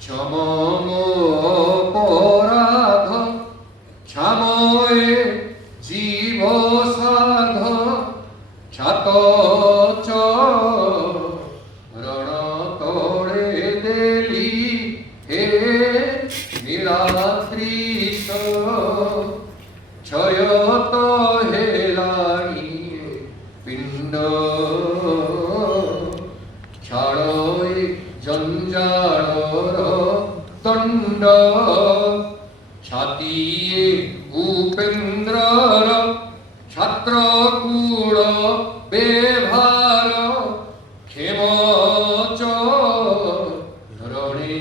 क्षमम अपराध क्षमये जीव साध क्षत रण तोड़े देली हे निरात्रिश क्षयत हेलाणी पिंड छाड़े जंजाड़ दंड छातीये उपेन्द्र छात्र कूड़ बेभार क्षेम रणे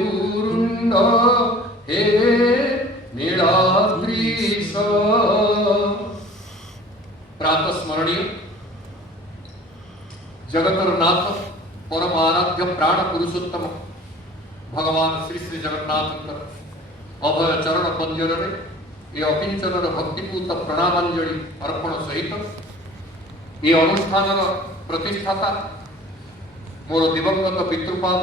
उरुंड हे नीलाद्रीश। प्रातः स्मरणीय जगतर नाथ परम आराध्य प्राण पुरुषोत्तम भगवान श्री श्री जगन्नाथ अभय चरण पंजर ये अकिंचन भक्तिपूत प्रणामांजलि अर्पण सहित ये अनुष्ठान प्रतिष्ठाता मोर दिवंगत पितृपाद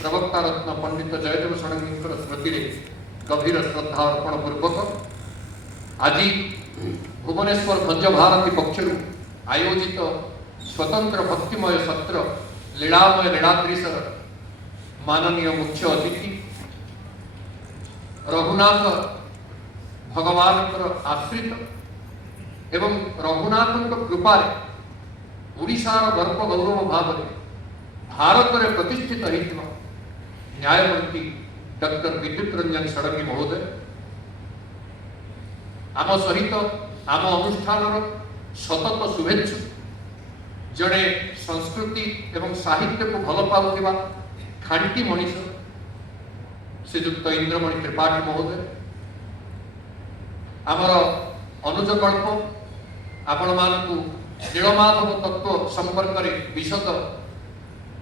प्रवक्ता रत्न पंडित जयदेव षडंगी स्मृति गभीर श्रद्धा अर्पण पूर्वक आज भुवनेश्वर भंज भारती पक्षर आयोजित स्वतंत्र भक्तिमय सत्र लीलामय लीलाद्रीशर माननीय मुख्य अतिथि रघुनाथ भगवान आश्रित एवं रघुनाथ कृपा ओडिशार गर्व गौरव भाव भारत में प्रतिष्ठित होता न्यायमूर्ति डॉक्टर विद्युत रंजन षडंगी महोदय आम सहित आम अनुष्ठान सतत शुभेच्छु जड़े संस्कृति एवं साहित्य को भल पाउथिबा खांटी मनीष श्रीजुक्त इंद्रमणि त्रिपाठी महोदय आमर अनुजकल्प आपण मानकु नीलमाधव तत्व संपर्क में विशद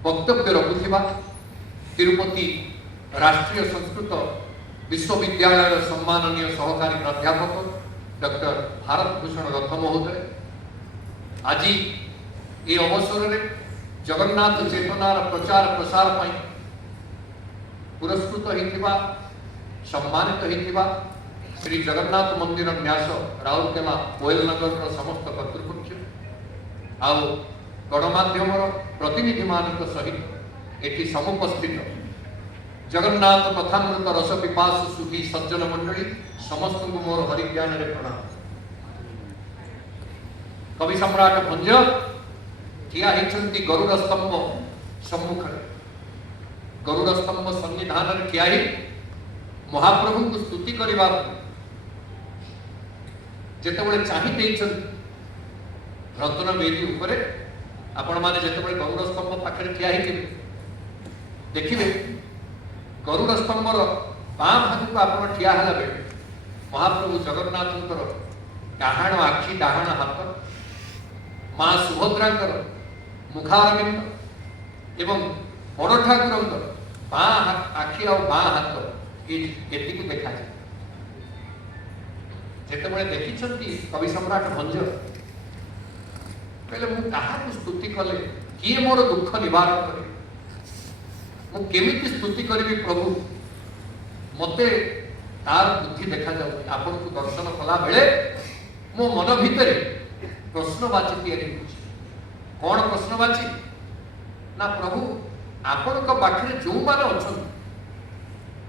वक्तव्य रखुथिबा तिरुपति राष्ट्रीय संस्कृत विश्वविद्यालय सम्माननीय सहकारी प्राध्यापक डॉक्टर भारत भूषण रथ महोदय आज ये अवसर में जगन्नाथ चेतनार प्रचार प्रसार पर पुरस्कृत होता सम्मानित होता श्री जगन्नाथ मंदिर न्यास राउरकेला कोयल नगर समस्त कर्तृपक्ष आउ गणमाध्यम प्रतिनिधि मान सहित एटी समुपस्थित जगन्नाथ कथामृत रस पिपास सुखी सज्जन मंडली समस्त को मोर हरिज्ञान रे प्रणाम। कवि सम्राट भंज ठिया होती गरुड़ स्तंभ सम्मुख गरुड़ स्तंभ सन्निधान ठिया महाप्रभु को स्तुति करने जितेबाला चाहिए रत्न बेदी उपरे आपण माने जितेबाला गरुड़ स्तंभ पाखे ठिया देखिए गरुड़ स्तंभर बाँ भाग को आप ठिया है बेले महाप्रभु जगन्नाथ डाहाण आखि डाहाण हाथ माँ सुभद्रा मुखारविंद एवं बड़ ठाकुर बाँ आखि आ बाँ हाथ ये देखा जाए जितेबाला देखी कवि सम्राट भंज कहले मुझे स्तुति कले किए मोर दुख निवारण करे मुझे स्तुति करी प्रभु मते तार बुद्धि देखा जाए आपन को दर्शन कला बेले मो मन भितर प्रश्नवाची तैयारी कौन प्रश्नवाची ना प्रभु आपण पाखे जो मैंने अच्छा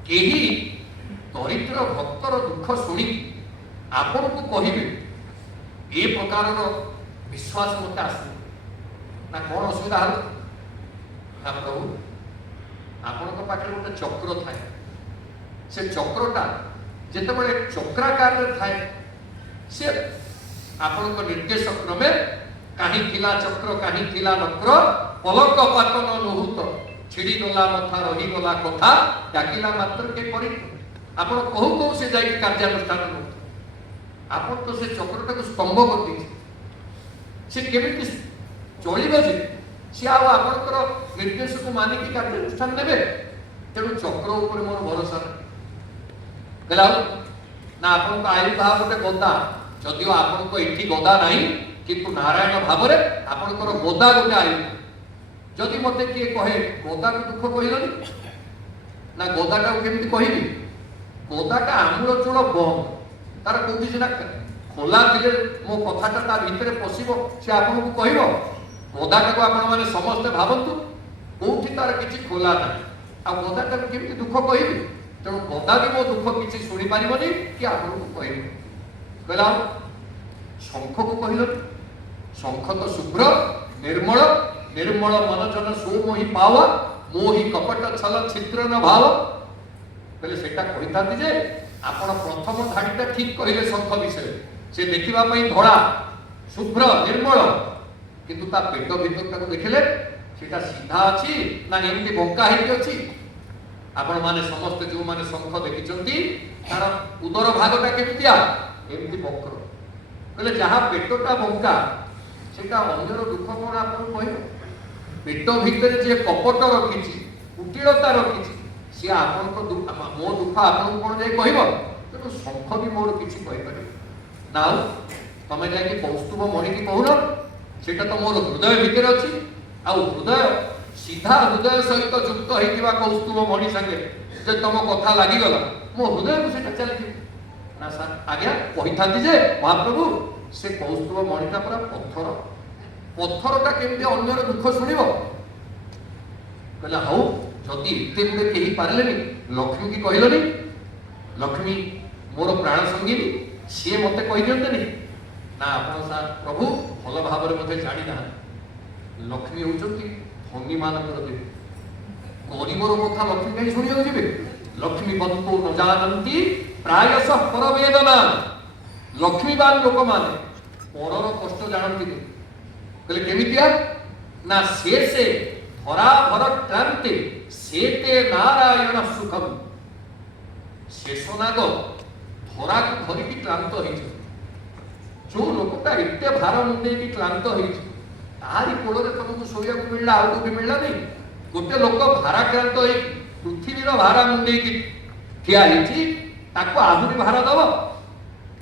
कहीं दरिद्र भक्तर दुख शुणी आपण को कहे ये प्रकार विश्वास मत आस ना कौन असुविधा हल ना प्रभु आपण पाखे गोटे चक्र थाए से चक्रटा जितेबाला चक्राकार थाए से आपण निर्देश क्रमे कहीं थिला चक्र कहीं थिला नक्र पलक पातन लुहुत छिड़ी गला मथा रही गला कथा डाकिला मात्र के परि आपण कहू कहू से जाई कार्यानुष्ठान आपण तो से चक्रटा को स्तंभ कर दी से केमिति चलिबे जे से आपणकर निर्देश को मानिक कार्यानुष्ठान नेबे तेणु चक्र ऊपर मोर भरोसा कहला ना आपण आयु कहा गोटे गदा जदिओ आपण को एठी गदा नहीं किंतु नारायण भाव में आपणकर गदा गोटे आयु जदि मते किए कहे गोदा को दुख कहलनि ना गोदाटा केमती कहबी गोदाटा आमूल चूल बंद तार कौटी सीना खोला थे मो कथाटा ता भितर पशिब से आपन को कहब गोदाटा को आपण माने समस्ते भावतु कौटी तार किछि खोला ना आ गोदाटा केमती दुख कहबी तेणु गोदा भी मो दुख किछि शुणी पारिबनी कि आपन को कहबी कहला शंख को कहलनि शंख तो शुभ्र निर्मल निर्मल मन जन सोमोहि पाव मोहि कपट छल छिद्र न भाव कहले सेटा कहितांती जे आपण प्रथम धाड़ीटा ठीक कहले शंख विषय से देखिबा पई धड़ा शुभ्र निर्मल किंतु ता पेट भीतर को देखिले सेटा सीधा अछि ना एमती बंका हेति अछि आपण माने समस्त जो माने शंख देखिचंती तार उदर भागटा केमतिया एमती बक्र कहले जहा पेटटा बंका सेटा अन्यर दुख कोन आपण कहबो पेट भीतर जे कपट रखिछि कुटिलता रखिछि से आपन को दुख मो दुख आपन कोन जाय कहबो तो शंख भी मोर किछि कहि परिबो ना तमे जाय कि कौस्तुभ मणि की कहून सेटा तो मोर हृदय भीतर अछि आ हृदय सीधा हृदय सहित युक्त होइतिबा कौस्तुभ मणि संगे जे तम कथा लागि गला मो हृदय को सेटा चली ना सर आज्ञा कहिथांती जे महाप्रभु से कौस्तुभ मणिटा पूरा पत्थर पत्थरटा केमती अन्यर दुख शुणिब कहला हौ जदि एते गुडे केही पारलेनी लक्ष्मी की कहलनी लक्ष्मी मोर प्राण संगीनी सी मते कहि दियंतनी ना आपण सा प्रभु भल भाव मते जानि ना लक्ष्मी होचंती धनी मानकर देवी गरीबर कथा लक्ष्मी कहीं शुणिया जिबे लक्ष्मी बंतु न जानती प्रायशः परवेदना लक्ष्मीवान लोक माने परर कष्ट जानती कहले केमितिया ना से धरा भर क्रांति सेते नारायण सुखम शेषनाग धरा को धरिकी क्लांत होइछ जो लोकटा एते भार मुंडे की क्लांत होइछ तारी कोଳରେ तुमको सोया को मिलला आउ को मिलला नहीं गोटे लोक भाराक्रांत होई पृथ्वीर भारा मुंडे की ठिया हिची ताको आहुरी भार दब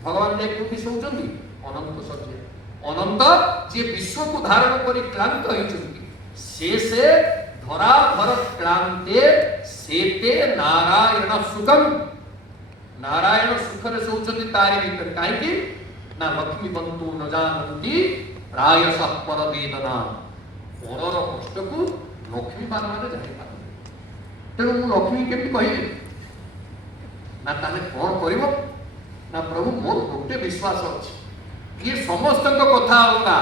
भगवान जे कोठी सोचंती अनंत सत्य अनंत जे विश्व को धारण करी क्लांत होइछंती से धरा भर क्लांते सेते नारायण सुखम नारायण सुखरे सोचंती तारी भीतर काहे कि ना लक्ष्मी बंतु न जानती प्रायशः परवेदना परर कष्ट को लक्ष्मी मान माने जानि पारे तेणु मु लक्ष्मी केमती कहिबी ना ताले कोन करिवो ना प्रभु मोर गोटे विश्वास अछि ये समस्त कथा अलगा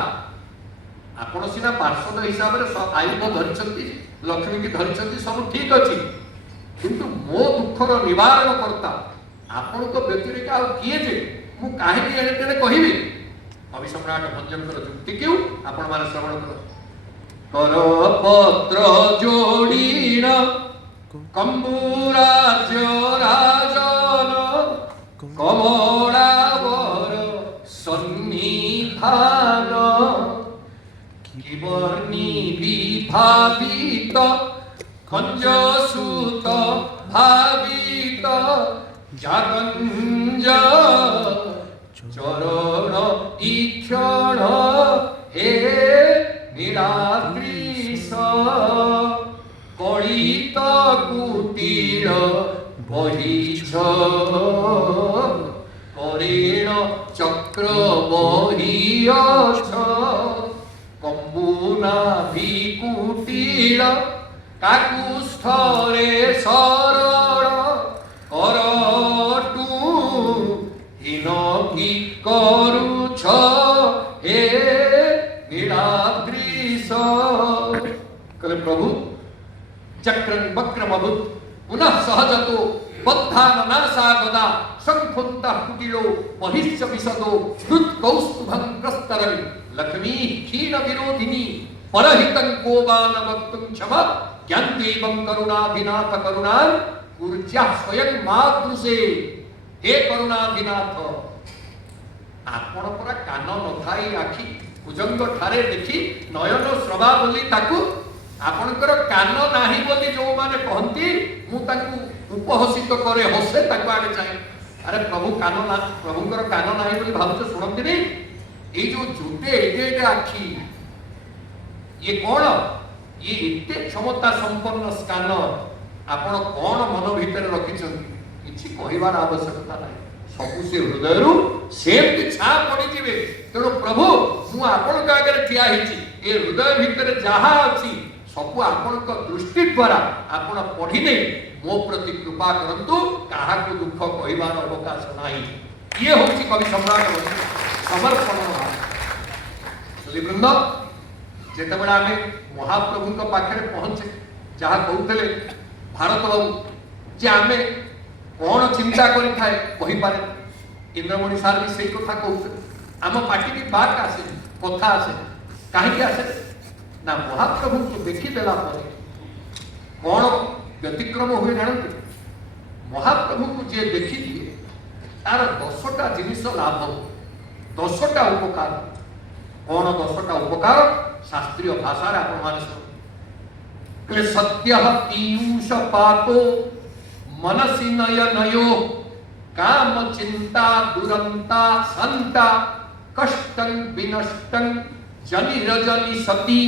आपण सीना पार्षद हिसाब से आयुध धरिछंती लक्ष्मी की धरिछंती सब ठीक अछि किंतु मो दुखर निवारण करता आपण को व्यतिरिक्त आ किए जे मु काहे कि एने तेने कहिबी कवि सम्राट भंजनकर जुक्ति क्यों आपण माने श्रवण करो कर पत्र जोड़ीण कंबुराज्य राजन कमलावर सन्निधान किवर्णी विभावित कंजसूत भावित जागंज चरण इक्षण हे नीलाद्रीश कलित कुटीर बहिछ करेण चक्र बहियछ कम्बुना भिकुटीर काकुस्थरे शरण करटु हिनकी करुछ हे नीलाद्रीश कहले प्रभु चक्रं वक्रमभूत पुनः सहजतो बद्धान नासा गदा संखुंता कुटिलो महिष्य विशदो हृत कौस्तुभं प्रस्तरं लक्ष्मी क्षीण विरोधिनी परहितं कोवान वक्तुं क्षमा ज्ञानदेवं करुणाभिनाथ करुणां ऊर्जा स्वयं मातृसे हे करुणाभिनाथ आपण परा कान नथाई आखि कुजंग ठारे देखि नयन श्रवा बोली ताकू आपणकर कान नाही बोली जो माने कहंती मु ताकू उपहसित करे हसे ताकू आगे चाहे अरे प्रभु कान ना प्रभुकर कान नाही बोली भावते सुनंती नहीं ए जो जुटे एटे आखि ये कौन ये एते क्षमता संपन्न स्कैनर आपण कौन मन भीतर रखिछंती किछि कहिबार आवश्यकता नाही सबु से हृदय सेमती छा पड़ी जिवे तेणु प्रभु मु आपण का आगे ठिया हिची ए हृदय भीतर जहा अछि सबु आपण को दृष्टि द्वारा आपण पढ़ी नै मो प्रति कृपा करंतु काहा को दुख कहिबार अवकाश नाही ये होछि कवि सम्राट समर्पण सुलिवृंद जेतेबेला आमे महाप्रभु को पाखे पहुंचे जहा कहउतले भारत बाबू जे आमे कौन चिंता करि थाए कहि पारे इंद्रमणि सार भी सही कथा कहउतले आम पार्टी की बात आसे कथा आसे काहे के आसे ना महाप्रभु को देखि देला परे कौन व्यतिक्रम हुए जानते महाप्रभु को जे देखि दिए तार 10टा जिनिस लाभ 10टा उपकार कौन 10टा उपकार शास्त्रीय भाषा रे आपण माने सुन सत्य पीयूष पातो मनसि नयो काम चिंता दुरंता संता कष्टं विनष्टं जनि रजनि सती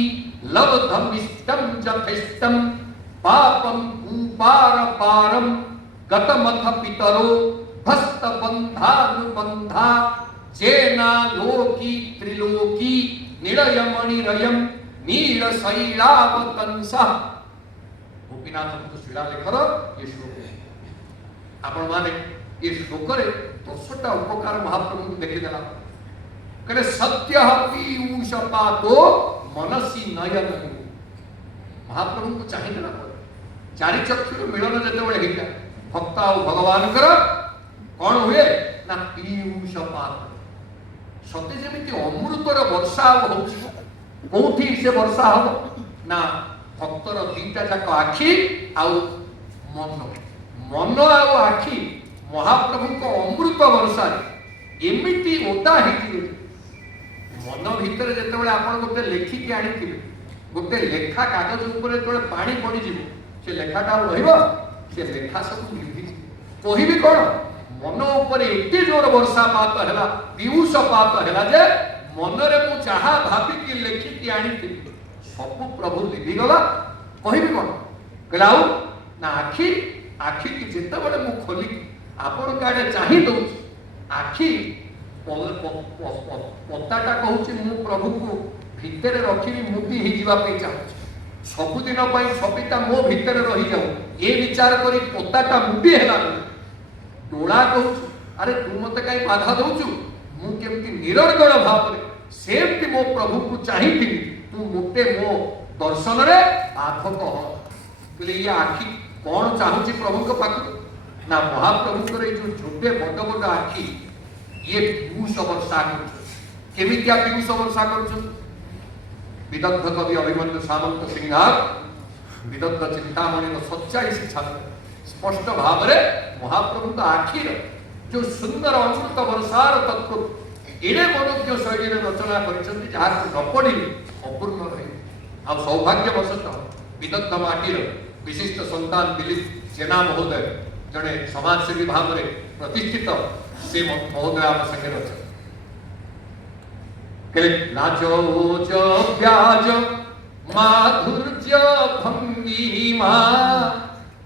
लब्धमिष्टं जथेष्टं पापं कूपार पारं गतमथ पितरो भस्त बंधानुबंधा जेना लोकी त्रिलोकी निरयमणिरयं नील शैलावतंसा गोपीनाथ शिलालेखर ये श्लोक आपण माने ये श्लोक रे 10टा उपकार महाप्रभु को देखिदेला कहले सत्य पीयूष पातो मनसि नयन महाप्रभु को चाहिए देला चारि चक्षुर मिलन जते बळे हिता भक्त आ भगवान कर कोन हुए ना पीयूष पात सत्य जेमिति अमृतर वर्षा होउछि कोठी से वर्षा हो ना भक्तर दीटा जाक आखि आउ मन मन आउ आखि महाप्रभु को अमृत वर्षा एमिति ओदा हेति मन भीतर जते बळे आपण गोटे लेखि के आनी थिबे गोटे लेखा कागज ऊपर तोळे पानी पड़ी जिवो से लेखाटा रहिबो से लेखा सब लिखि कहिबी कोन मन ऊपर एते जोर वर्षा पात हैला पीयूष पात हैला जे मनरे मु चाहा भाबी कि लेखि के आनी थिबी सब प्रभु लिखि गला कहिबी कोन कहलाउ ना आखि आखि की जेते बळे मु खोली आपण काडे चाहि दउ आखि पताटा कहूची मु प्रभु को भितर रखी मुदी ही जीवा पे चाहूँ सबुदिन छबिटा मो भितर रही जाऊ ये विचार करी पताटा मुदी है डोला कहूँ अरे तू मत कहीं बाधा दौचु मु केमती निरर्गल भाव सेमती मो प्रभु को चाहिए तू मोटे मो दर्शन रे बाधक हो ये आखि कौन चाहूँ प्रभु के पाख ना महाप्रभु जो छोटे बड़ बड़ आखि ये पीयूष वर्षा केमितिया पीयूष वर्षा कर विदग्ध कवि अभिमन्यु सामंत सिंहार विदग्ध चिंतामणि सच्चाई शिक्षा स्पष्ट भाव में महाप्रभु आखिर जो सुंदर अमृत वर्षार तत्व एड़े मनोज्ञ शैली रचना कर न पढ़ी अपूर्ण रही आ सौभाग्यवशत विदग्ध माटीर विशिष्ट संतान दिलीप जेना महोदय जड़े समाजसेवी भाव में प्रतिष्ठित से महोदय आम संगे नाचोज व्याज माधुर्य भंगिमा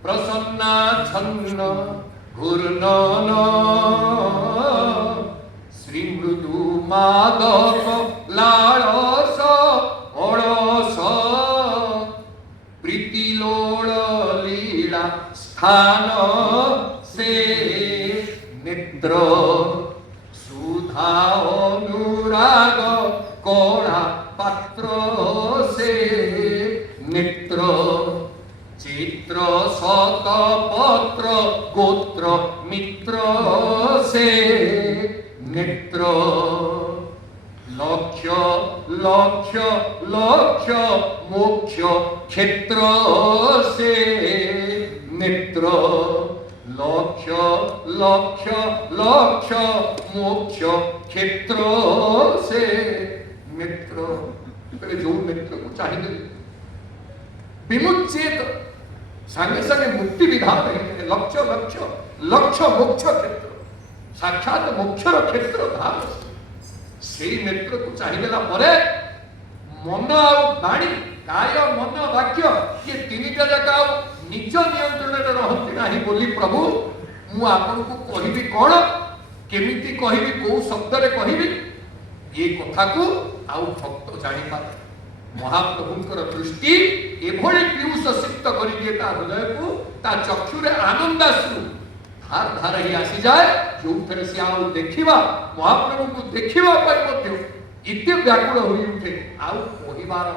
प्रसन्ना छन्न घूर्णन श्री मृदु मादक लालस अळस प्रीतिलोल लीला स्थान से नेत्र सुधा अनुराग कोड़ा पात्र से नेत्र चित्र शत पत्र गोत्र मित्र से नेत्र लक्ष्य लक्ष्य लक्ष्य मोक्ष क्षेत्र से नेत्र लक्ष्य लक्ष्य लक्ष्य मोक्ष क्षेत्र से नेत्र जो नेत्र को चाहिए विमुचित संगे संगे मुक्ति विधान है लक्ष्य लक्ष्य लक्ष्य मोक्ष क्षेत्र साक्षात मोक्षर क्षेत्र धाम से नेत्र को चाहिए मन आ बाणी काय मन वाक्य ये तीनटा जाका निज नियंत्रण रहती नहीं बोली प्रभु मु आपन को कहबी कोन केमिति कहबी को शब्द रे कहबी ये कथा को आउ भक्त जानि पारे महाप्रभुंकर दृष्टि एभଳି पीयूष सिक्त करि दिए ता हृदय को ता चक्षु रे आनंद आसु धार धार ही आसी जाए जो थरे से आउ देखिबा महाप्रभु को देखिबा पई मध्य इते व्याकुल होई उठे आउ कहिबार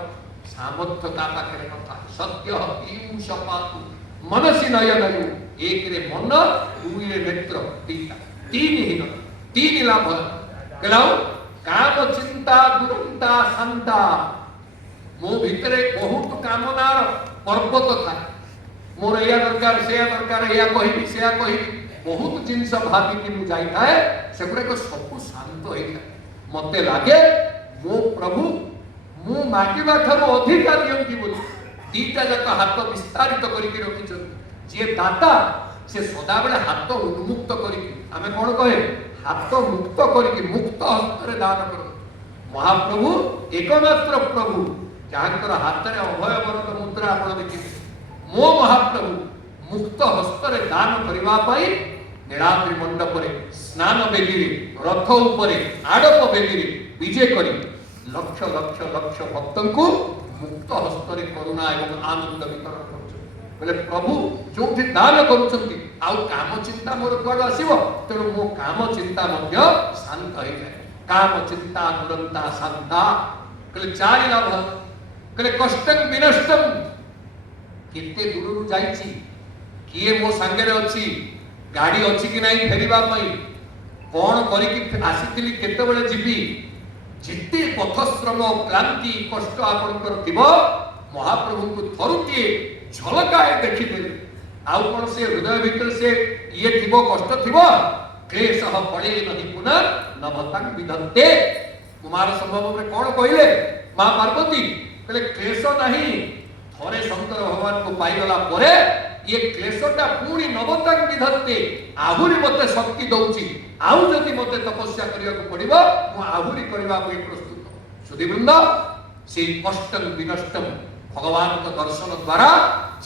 सामर्थ्यता पाखे कथा सत्य पीयूष पातु मनसी नयन एक रे मन दुई रे नेत्र तीन लाभ कहलाओ काम चिंता दुरंता शांता मो भितरे बहुत कामनार पर्वत था मोर या दरकार से दरकार या कहिबी से कहिबी बहुत जिनस भाबी कि मु जाई थाए सेगुडा को सब शांत होई मते लागे मो प्रभु मु मागिबा ठारो अधिकार दियंती बोली दीटा जक हाथ विस्तारित करके रखिछन जे दाता से सदा बेले हाथ उन्मुक्त करके आमे कोन कहे हाथ मुक्त करके मुक्त हस्ତରେ दान कर महाप्रभु एकमात्र प्रभु जाकर हाथ रे अभय वरद मुद्रा आपण देखि मो महाप्रभु मुक्त हस्ତରେ दान करबा पई नीलाद्रि मंडप रे स्नान बेदी रे रथ ऊपर आडप बेदी रे विजय करी लक्ष लक्ष लक्ष भक्तन को मुक्त हस्ତରେ करुणा एवं आनंद वितरण करछन बोले प्रभु जोठी दान करूछंती आउ काम चिंता मोर कड आसीबो तेरो मो काम चिंता मध्य शांत होई जाय काम चिंता दुरंता शांता कले चारि लाभ कले कष्टं विनष्टं केते दूररु जाईची किए मो संगे रे अछि गाड़ी अछि कि नाही फेरिबा पई कोन करी कि आसीतिली केते बेले जीबी जिते पथश्रम क्लांति कष्ट आपनकर थिबो महाप्रभु को थरुटिए झलकाए देखिदेले आउ कोन से हृदय भीतर से ये थिबो कष्ट थिबो क्लेशः पड़े नहीं पुनः नभतां विधन्ते कुमार संभव में कोन कहिले मां पार्वती कहले क्लेश नहीं थरे शंकर भगवान को पाइगला परे ये क्लेशटा पूरी नवतां विधन्ते आहुरी मते शक्ति दउची आउ जदि मते तपस्या करिया को पड़िबो मु आहुरी करबा पई प्रस्तुत सुधीवृंद से कष्टं विनष्टं भगवान का दर्शन द्वारा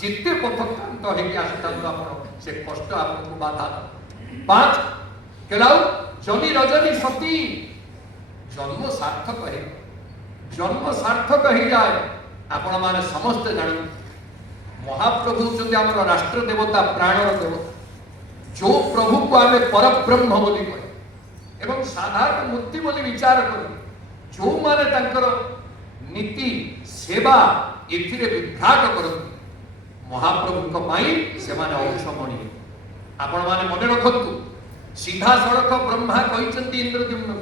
जिते पथक्रांत हेकि आसितांत आपण से कष्ट आपको बाधा 5 केलाउ जनी रजनी सती जन्म सार्थक हे जाए आपण माने समस्त जान महाप्रभु जदि हमर राष्ट्र देवता प्राणर देवता जो प्रभु को आमे परब्रह्म बोली कहे एवं साधारण मूर्ति बोली विचार करू जो माने तांकर नीति सेवा एथिरे विभ्राट करती महाप्रभु पाई से माने अंशमणि आपण माने मने रखतु सीधा सड़क ब्रह्मा कहिसंती इंद्रद्युम्न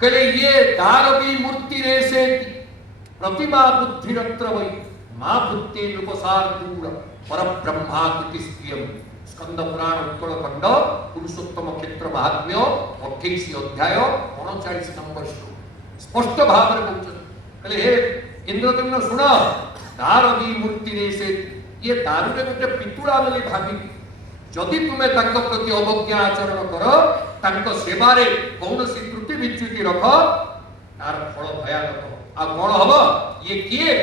कहले ये दारवी मूर्ति रे से प्रतिमा बुद्धि रत्र वै मा भूते रूपसार दूर परब्रह्मा कृतिस्त्रियम स्कंद पुराण उत्कल खंड पुरुषोत्तम क्षेत्र महात्म्य 28 अध्याय 39 नंबर श्लोक स्पष्ट भाव रे बोलछन कहले हे इंद्रद्युम्न सुन दारवी मूर्ति रे से ये दारू रे गोटे पितुड़ा बोली भाबी जदि तुमे तांक प्रति अवज्ञा आचरण कर तांक सेवा रे कौनसी त्रुटि विच्युति रख तार फल भयानक आ कोन हबो ये किए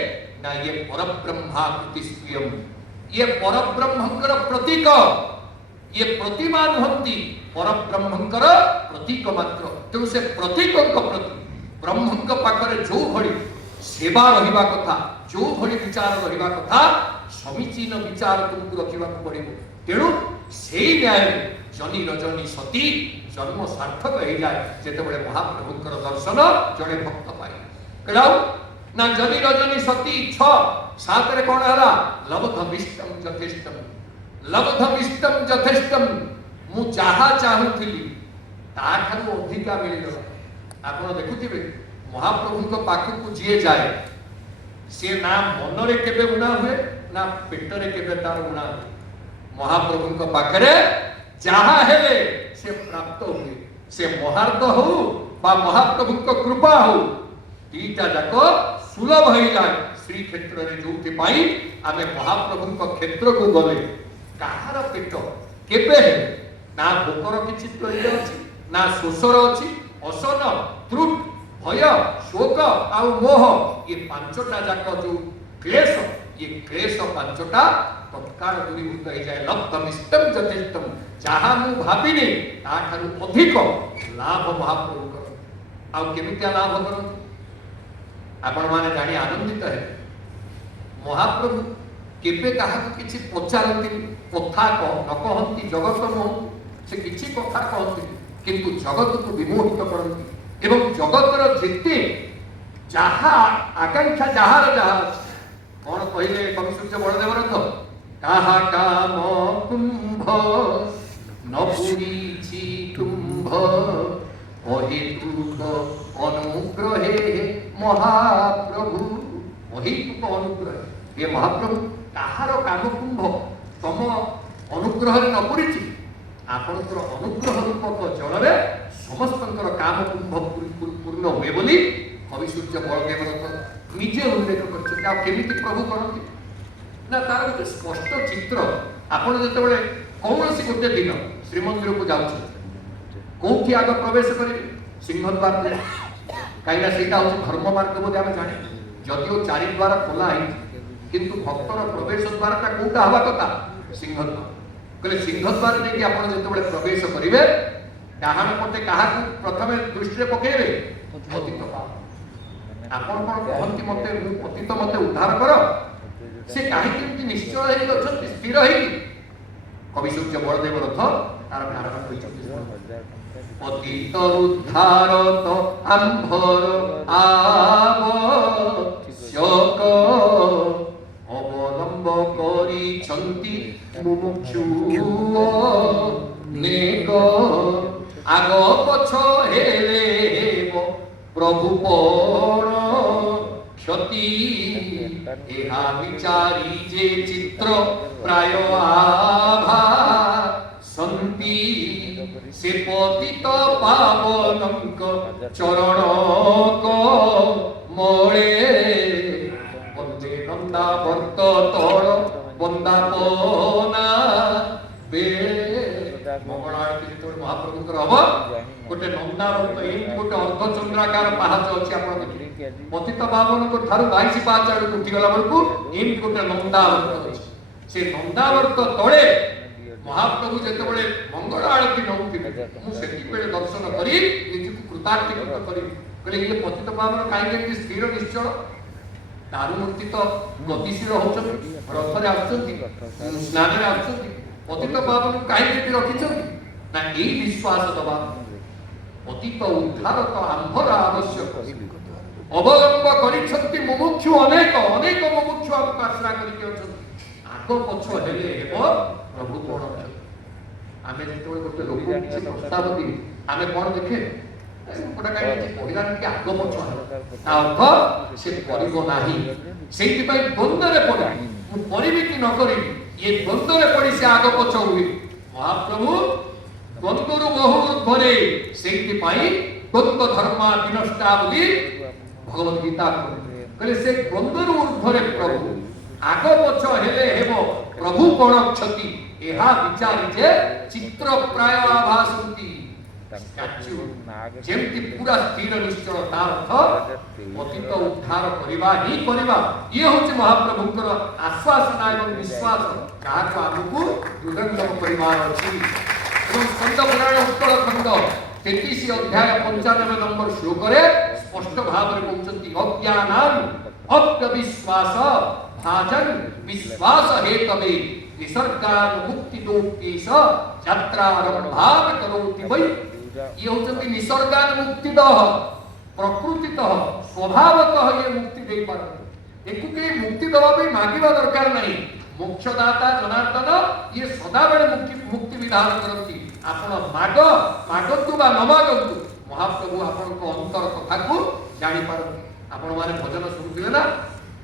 ना ये परब्रह्मा कृतिस्त्रियम ये परब्रह्मंकर प्रतीक ये प्रतिमा नुहंती परब्रह्मंकर प्रतीक मात्र तेणु से प्रतीकंक प्रति ब्रह्मंक पाखरे जो भଳି सेवा रहिबा कथा जो भଳି विचार रहिबा कथा समीचीन विचार तुमको रखिबा पड़िबो तेणु सेई न्याय जनी रजनी सती जन्म सार्थक हो जाए जेते बळे महाप्रभुंकर दर्शन जणे भक्त पाई कलाउ ना जनी रजनी सती 6 7 रे कोन हला लब्धमिष्टम जथेष्टम मु चाहा चाहुथिली ताठानु अधिका मिलिलो आपण देखुथिबे महाप्रभुंक पाखकु जिए जाए से ना मन रे केबे उना हुए ना पेट रे केबे तार उना महाप्रभुंक पाखरे जहा हेले से प्राप्त हुए से महार्द हो बा महाप्रभुंक कृपा हो दीटा जाको सुलभ हो जाए श्री क्षेत्र रे जोथि पाई आमे महाप्रभुंक क्षेत्र को गले काहार पेट केबे हे ना भोकर किछि तोइले अछि ना शोषर अछि असन त्रुट भय शोक आउ मोह ये पांचटा जाक जो क्लेश ये क्लेश पांचटा तत्काल दूरीभूत हो जाए। लब्धम इष्टम यथेष्टम जहाँ मु भाविनी ताठारु अधिक लाभ महाप्रभु कर आउ केमितिया लाभ कर आपण माने जानी आनंदित है। महाप्रभु केबे काहाकु किछि पचारंती कथा न कहंती जगत मोह से किछि कथा कहंती किंतु जगत को विमोहित करंती एवं जगतर जेते जहा आकांक्षा जहार जहा कौन कहले कवि सूर्य बलदेव रथ काहा काम कुंभ न पुरीछि कुंभ अहेतुक अनुग्रहे महाप्रभु अहेतुक अनुग्रह ये महाप्रभु काहार काम कुंभ तम अनुग्रह न पुरीछि आपनकर अनुग्रह रूपक जलरे समस्तंकर काम कुंभ पूर्ण हुए बोली कवि सूर्य बलदेव रथ निजे उल्लेख कर केमिति प्रभु करती ना तार गोटे स्पष्ट चित्र आपण जेतेबेले कौनसी गोटे दिन श्रीमंदिर को जाउछ कोठी आग प्रवेश करेंगे सिंहद्वार कहीं सेटा हूँ धर्म मार्ग बोले आम जाने जदिव चारि द्वार खोला है किंतु भक्तर प्रवेश द्वारा कौटा हवा कथा सिंहद्वार कहले सिंहद्वार देखिए आप जो प्रवेश करेंगे डाहाण पटे क्या प्रथम दृष्टि पकेबे पतित आपण कौन कहती मत पतित मत उद्धार कर से कहीं निश्चय स्थिर है कवि सूर्य बलदेव रथ तार कारण पतित उद्धार तो आंभर आवश्यक अवलंब करिछंती मुमुक्षु नेक आग पछ हेले प्रभु पर क्षति एहा विचारी जे चित्र प्राय आभा संति से पतित पावनंक चरण को मोळे वंदे नंदावर्त तोड़ वंदापना बे मंगल आरती जो महाप्रभुकर हम गोटे नंदावर्त एमती गोटे अर्धचंद्राकार पाहाच अच्छी आप देखिए पतित पावन को ठारू 22 पाहाच आड़ उठीगला बेलू एमती गोटे नंदावर्त अच्छी से नंदावर्त तले महाप्रभु जेतेबेले मंगल आरती नौथिबे मु सेतिबेले दर्शन करी निजकु कृतार्थित करी कहले ये पतित पावन काहे स्थिर निश्चल दारुमूर्ति तो गतिशील होचन रथरे आछंती स्नान रे आछंती पतित पावन काहे रखिछंती ना एई विश्वास दबा पतित उद्धार तो आंभर आवश्यक अवलंब करिछंती मुमुक्षु अनेक अनेक मुमुक्षु आपको आश्रा करिके अछंती आगो पछ हेले हेबो प्रभु कोण आमे जेतेबेले गोटे लोक किछि प्रस्ताव दी आमे कोण देखे गोटा काई पहिला कि आगो पछ अर्थ से परिबो नाही सेति पई द्वंद्वरे पड़े मु परिबे कि न करिबि ये द्वंद्वरे पड़ी से आगो पछ हुए महाप्रभु द्वंद्वरु बहु ऊर्ध्वरे सेति पई द्वंद्व धर्मा विनष्टा बोली भगवत गीता कहले से द्वंद्वरु ऊर्ध्वरे प्रभु आगो पछ हेले हेबो प्रभु कोण क्षति एहा विचार जे चित्र प्राय आभासंती जेमती पूरा स्थिर निश्चल तार अर्थ पतित उद्धार करिबा ही करिबा ये होचे महाप्रभुकर आश्वासन एवं विश्वास काको आगुकु दुर्गम परिवार अछि एवं स्कंद पुराण उत्तर खंड 33 अध्याय 95 नंबर श्लोक रे स्पष्ट भाव रे कहउछंती अज्ञानान अज्ञविश्वास भाजन विश्वास हेतवे निसर्गान मुक्ति दोक्ति स यात्रारंभाव करोति वै ये होचंती निसर्गान मुक्ति दह प्रकृतितः स्वभावतः ये मुक्ति दे पारନ୍ତି एकु के मुक्ति दवा पे मागिबा दरकार नहीं मोक्षदाता जनार्दन ये सदा बेले मुक्ति विधान करती आपण मागंतु बा न मागंतु महाप्रभु आपण को अंतर कथा को जानि पारନ୍ତି आपण माने भजन सुनथिले ना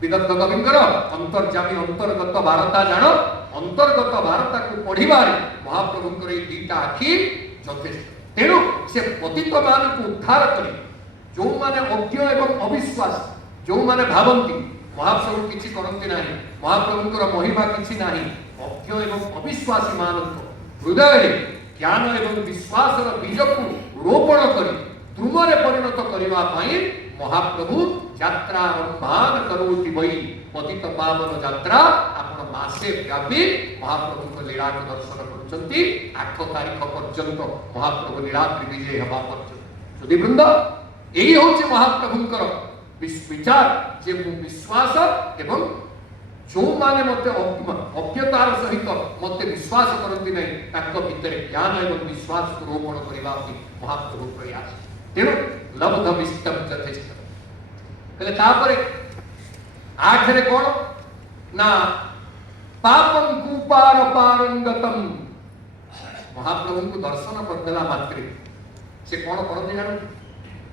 विदग्ध कविंकर अंतर्जामी अंतर्गत वार्ता जान अंतर्गत वार्ता को पढ़िबारे महाप्रभुଙ୍କର এই দুইটা আখি যথেষ্ট तेणु से पतित मान को उद्धार करे जो माने अज्ञ एवं अविश्वास जो माने भावंती महाप्रभु किछि करंती नाही महाप्रभुଙ୍କର महिमा किछि नाही अज्ञ एवं अविश्वासी मानक हृदय ज्ञान एवं विश्वास बीज को रोपण करी द्रुम रे परिणत करबा पई महाप्रभु यात्रा आरंभान करोति वै पतित पावन यात्रा आपण मासे व्यापी महाप्रभु को लीला को दर्शन करुचंती 8 तारीख पर्यंत महाप्रभु लीला विजय हेबा पर्यंत सुधी वृंद यही होचे महाप्रभुंकर विचार जे विश्वास एवं जो माने मते अज्ञतार सहित मते विश्वास करती नहीं ताको भितर ज्ञान एवं विश्वास को रोपण करबा महाप्रभु प्रयास तेणु लब्ध विष्टम यथेष्ट कहले तापरे 8 रे कोन ना पापं कूपार पारंगतम महाप्रभु को दर्शन करदेला मात्रे से कोन करते जान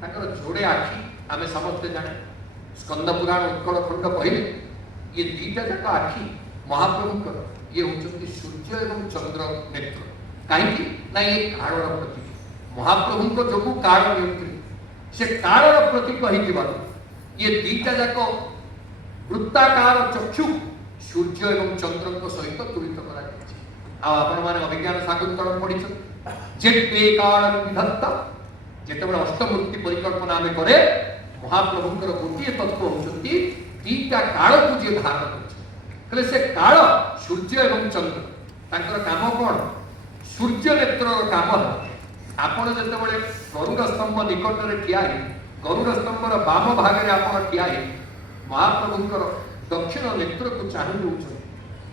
ताकर जोड़े आखि आमे समस्त जाने स्कंद पुराण उत्कल खंड कहले ये दीटा जाक आखि महाप्रभु ये होचंती सूर्य एवं चंद्र नेत्र कहीं ना ये कारणर प्रतीक महाप्रभु को जो कारण से कारणर प्रतीक ये दीटा जाक वृत्ताकार चक्षु सूर्य एवं चंद्र को सहित तुलित कर अभिज्ञान शाकुंतल पढ़ी जेते कारण विधत्ता जिते अष्टमूर्ति परिकल्पना आम करे महाप्रभुंकर गोटे तत्व होती दीटा काल को जे धारण करे से काल सूर्य एवं चंद्र तांकर काम कौन सूर्य नेत्र काम है आपण जेतेबेले गरुड़ स्तंभ निकट में ठिया है गरुड़ स्तंभर बाम भाग में आपण ठिया है महाप्रभुंकर दक्षिण नेत्र को चाहि होउछ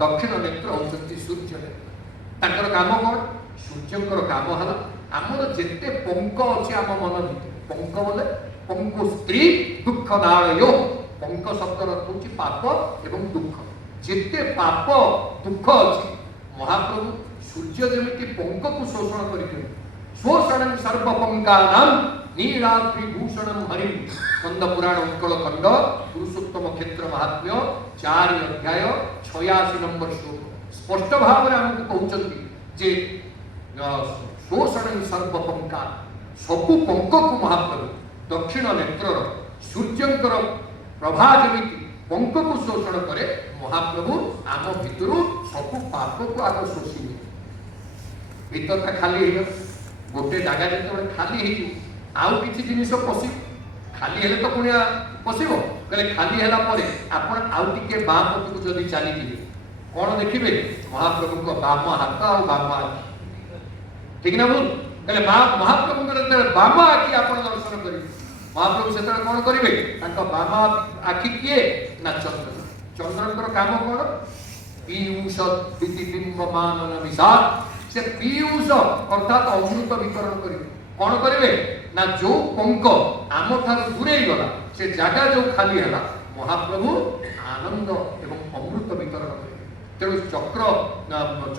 दक्षिण नेत्र होउछ सूर्य नेत्र तांकर काम कौन सूर्यंकर काम हला आमर जेते पंक अछि आम मन भितर पंक बोले पंक स्त्री दुख नालयो पंक शब्द अर्थ पाप एवं दुख जिते पाप दुख अच्छी महाप्रभु सूर्य जमी पंक को शोषण कर शोषण सर्वपंकानाम नीलाद्रिभूषणम हरि स्कंद पुराण उत्कल खंड पुरुषोत्तम क्षेत्र महात्म्य 4 अध्याय 86 नंबर श्लोक स्पष्ट भाव में हमको कहउचंती जे शोषण सर्वपंका सबु पंक को महाप्रभु दक्षिण नेत्र सूर्यंकर प्रभा जमी पंक को शोषण करे महाप्रभु आम भितर सबु पाप को आग शोषी भीतर खाली गोटे जगह जो खाली आउ किसी जिनिस पशि खाली हेले तो पुणिया पशिबो कहले खाली हेला परे आपण आउ टिके बाम पट को जदी चली दिबे कोन देखिबे महाप्रभु को बाम हाथ आ बाम आखि ठीक ना बोल कहले महाप्रभु को बाम आखि आपण दर्शन करिबे महाप्रभु से कौन करेंगे बामा आखि किए ना चंद्र चंद्रकर काम कौन पीयूष प्रतिबिंबमान विषाद से पीयूष अर्थात अमृत वितरण करेंगे कौन करेंगे ना जो पंक आम ठार दूरे गला से जगह जो खाली है महाप्रभु आनंद एवं अमृत वितरण करेंगे तेणु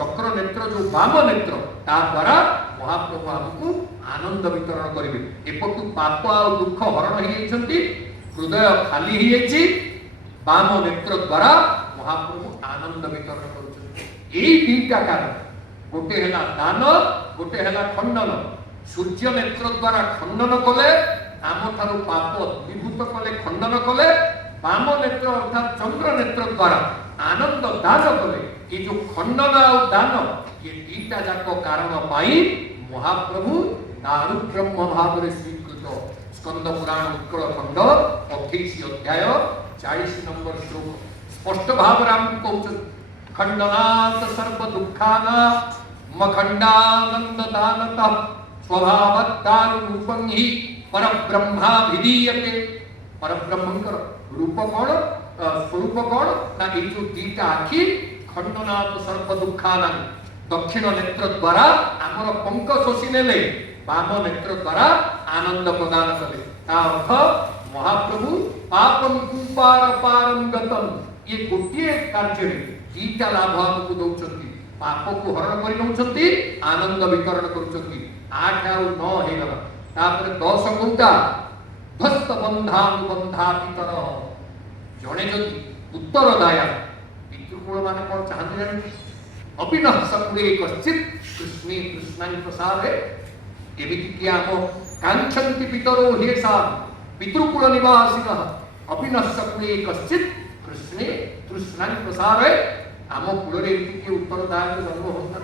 चक्र नेत्र जो बाम नेत्र ता द्वारा महाप्रभु आमको आनंद वितरण करेंगे एपटू पाप आ दुख हरण हो हृदय खाली हो बाम नेत्र द्वारा महाप्रभु आनंद वितरण कर कारण गोटे है दान गोटे है खंडन सूर्य नेत्र द्वारा खंडन कले आम ठार पाप विभूत कले खंडन कले बाम नेत्र अर्थात चंद्र नेत्र द्वारा आनंद दान कले ये जो खंडन आ दान ये दीटा जाक कारण पाई महाप्रभु दारु ब्रह्म भाव में स्वीकृत स्कंद पुराण उत्कल खंड 28 अध्याय 40 नंबर श्लोक स्पष्ट भाव राम कहते खंडनात् सर्व दुखाना मखंडानंद दानतः स्वभावत्तानुरूपं हि परब्रह्मा विधीयते परब्रह्मंकर रूप कौन स्वरूप कौन ना ये जो दीटा आखि खंडनात् सर्व दुखाना दक्षिण नेत्र द्वारा आमर पंक शोषी नेले बाम नेत्र द्वारा आनंद प्रदान कले अर्थ महाप्रभु पापम कुपार पारम गतम ये गोटे कार्य दीटा लाभ हमको दौरान पाप को हरण कर नौचंती आनंद वितरण करुचंती 8 और 9 हे गला तापर 10 कोटा भस्त बंधानुबंधा पितर जणे जति उत्तरदाया पितृकुल माने कोन चाहते जानि अपिनः सकुले कश्चित कृष्णे कृष्णानि प्रसादे एमिति कि आम कांक्षन्ति पितरो हेसा पितृकुल निवासिनः अपिनः सकुले कश्चित कृष्णे कृष्णानि प्रसादे आम कूल के उत्तरदायक जन्म होता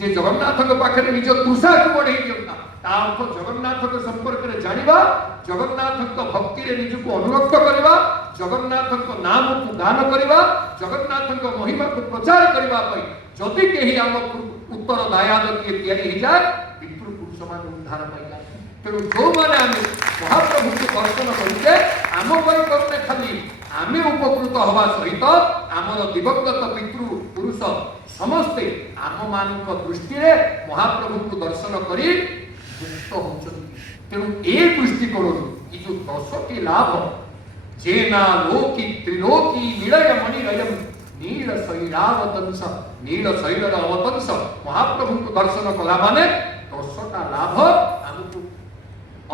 जे जगन्नाथ पाखे निज तृषा को बढ़े दियंता ता अर्थ जगन्नाथ संपर्क में जानिबा जगन्नाथ भक्ति रे निज को अनुरक्त करबा जगन्नाथ नाम को गान करबा जगन्नाथ महिमा को प्रचार करबा पई जदि केही आम उत्तर दायाद किए तैयारी हो जाए पितृ पुरुष मान उद्धार पाइला तेणु जो माने आमे महाप्रभु को दर्शन करिके आम पई करते खाली आमे उपकृत हवा सहित आमर दिवंगत पितृ पुरुष समस्ते आम मानक दृष्टि रे महाप्रभु को दर्शन करी मुक्त होचंती तेणु ए दृष्टिकोण ये जो 10टी लाभ जेना लोकी त्रिलोकी निलय मणिरयम नील शैलावतंस नील शैलर अवतंस महाप्रभु को दर्शन कला माने 10टा लाभ हमको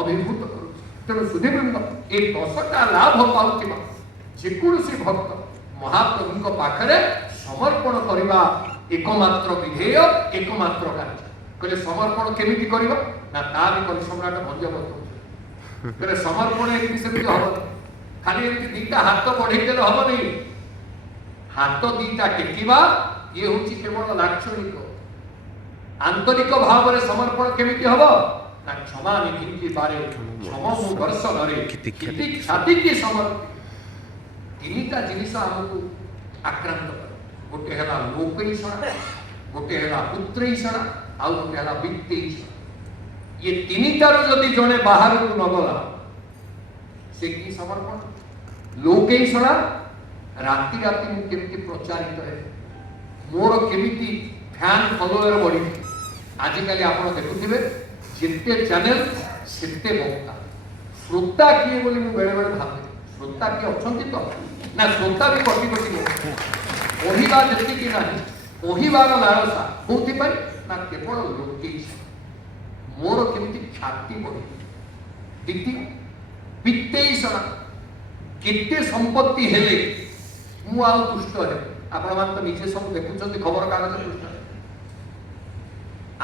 अभिभूत करू तेणु सुधीवृंद ए 10टा लाभ पाउथिबा जेकोसी भक्त महाप्रभु पाखरे समर्पण करवा एकमात्र विधेय एकमात्र कार्य कहले समर्पण केमिति करबा ना ता भी कवि सम्राट भंज बतौछ कहले समर्पण एति सेति हबो खाली एति दीटा हाथ बढ़े देले हबो नै हाथ दीटा टेकिबा ये होची केवल लाक्षणिक आंतरिक भाव रे समर्पण केमिति हबो ना क्षमा निधि की बारे क्षमा मु दर्शन रे किति ख्याति की समर्पण तीनटा जिनिस हमको आक्रांत कर गोटे हला लोकईषणा गोटे हला पुत्रईषणा आउ गोटे हला वित्तईषणा ये तीनटार जदि जने बाहर को न गला से की समर्पण लोकईषणा राति राति मु केमिति प्रचारित है मोर केमिति फैन फॉलोअर बढ़ी आजिकल आपण देखुथिबे जिते चैनल सेते वक्ता श्रोता किए बोली मु बेले बेले भाबे श्रोता किए अछंती तो ना श्रोता भी कोटि कोटि ओहिबा जति कि नाही ओहिबार लालसा कोथि पय ना केवल लोकईषणा मोर केमिति ख्याति बढ़ी द्वितीय वित्तईषणा केते संपत्ति हेले मु आउ तुष्ट है आपण मान तो निजे सब देखुछंती खबर कागज तुष्ट है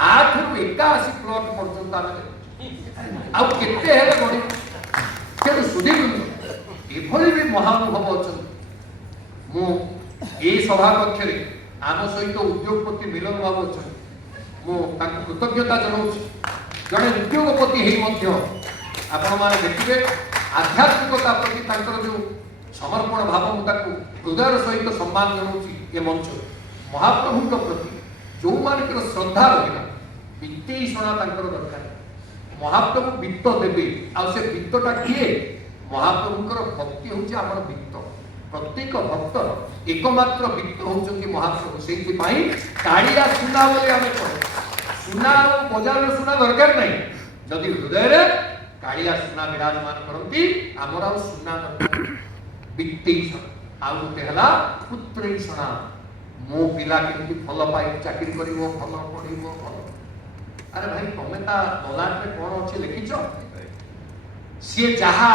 8 रु 81 प्लॉट पर्यंत आमे आउ केते हेले बढ़ी केते सुधी एभली भी महानुभव अछन मु ए सभा कक्ष रे आम सहित उद्योगपति मिलन बाबू अछन मु ताकु कृतज्ञता जनाउछि जड़े उद्योगपति हे मध्य आपण माने देखिबे आध्यात्मिकता प्रति तांकर जो समर्पण भाव मु ताकु हृदय सहित सम्मान जनाउछि ए मंच महाप्रभु प्रति जो मानकर श्रद्धा रहिला वित्तईषणा तांकर दरकार महाप्रभु वित्त देबे आ से वित्तटा किए महाप्रभुकर भक्ति होछि हमर वित्त प्रत्येक भक्त एकमात्र वित्त होउछंती महाप्रभु सेति पई कालिया सुना बोले हमें कहो सुना और बजार सुना दरकार नहीं जदि हृदय रे कालिया सुना विराजमान करती हमर आ सुना दरकार वित्तईषणा आ गोटे हला पुत्रईषणा मो पिला केमति फल पाई चाकरी करिवो फल पढिवो फल अरे भाई तमे ता दलाट रे कोन अछि लिखिछो से जहा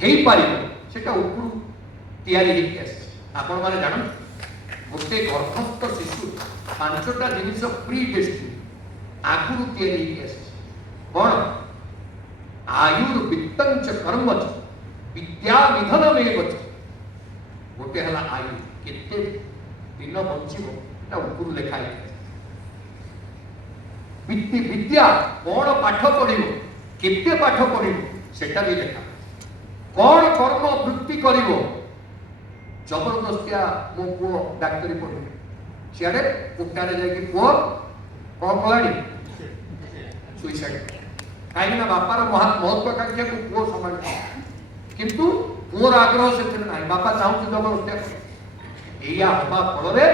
हेई पारिबो सेटा उपरु तैयारी हेकि आसे आपण माने जानो गोटे गर्भस्थ शिशु 5टा जिनिस प्री डेस्टिनी आगुरु तैयारी हेकि आसे कोन आयुर्वित्तंच कर्मच विद्या निधनमेव गोटे हला आयु केते दिन बंचिबो ता उपरु लेखा है विद्या कोन पाठ पढिबो केते पाठ पढिबो सेटा भी लेखा कोन कर्म वृत्ति करिवो जबरदस्तिया मो पुओ डाक्टरी पढिबो सियाडे उठारे जाय कि पुओ कोन कलाडी सुइसाइड काई ना बापार महत्वाकांक्षा को पुओ समाज किंतु पुओर आग्रह से नाही बापा चाहू जबरदस्तिया एया हवा फल रे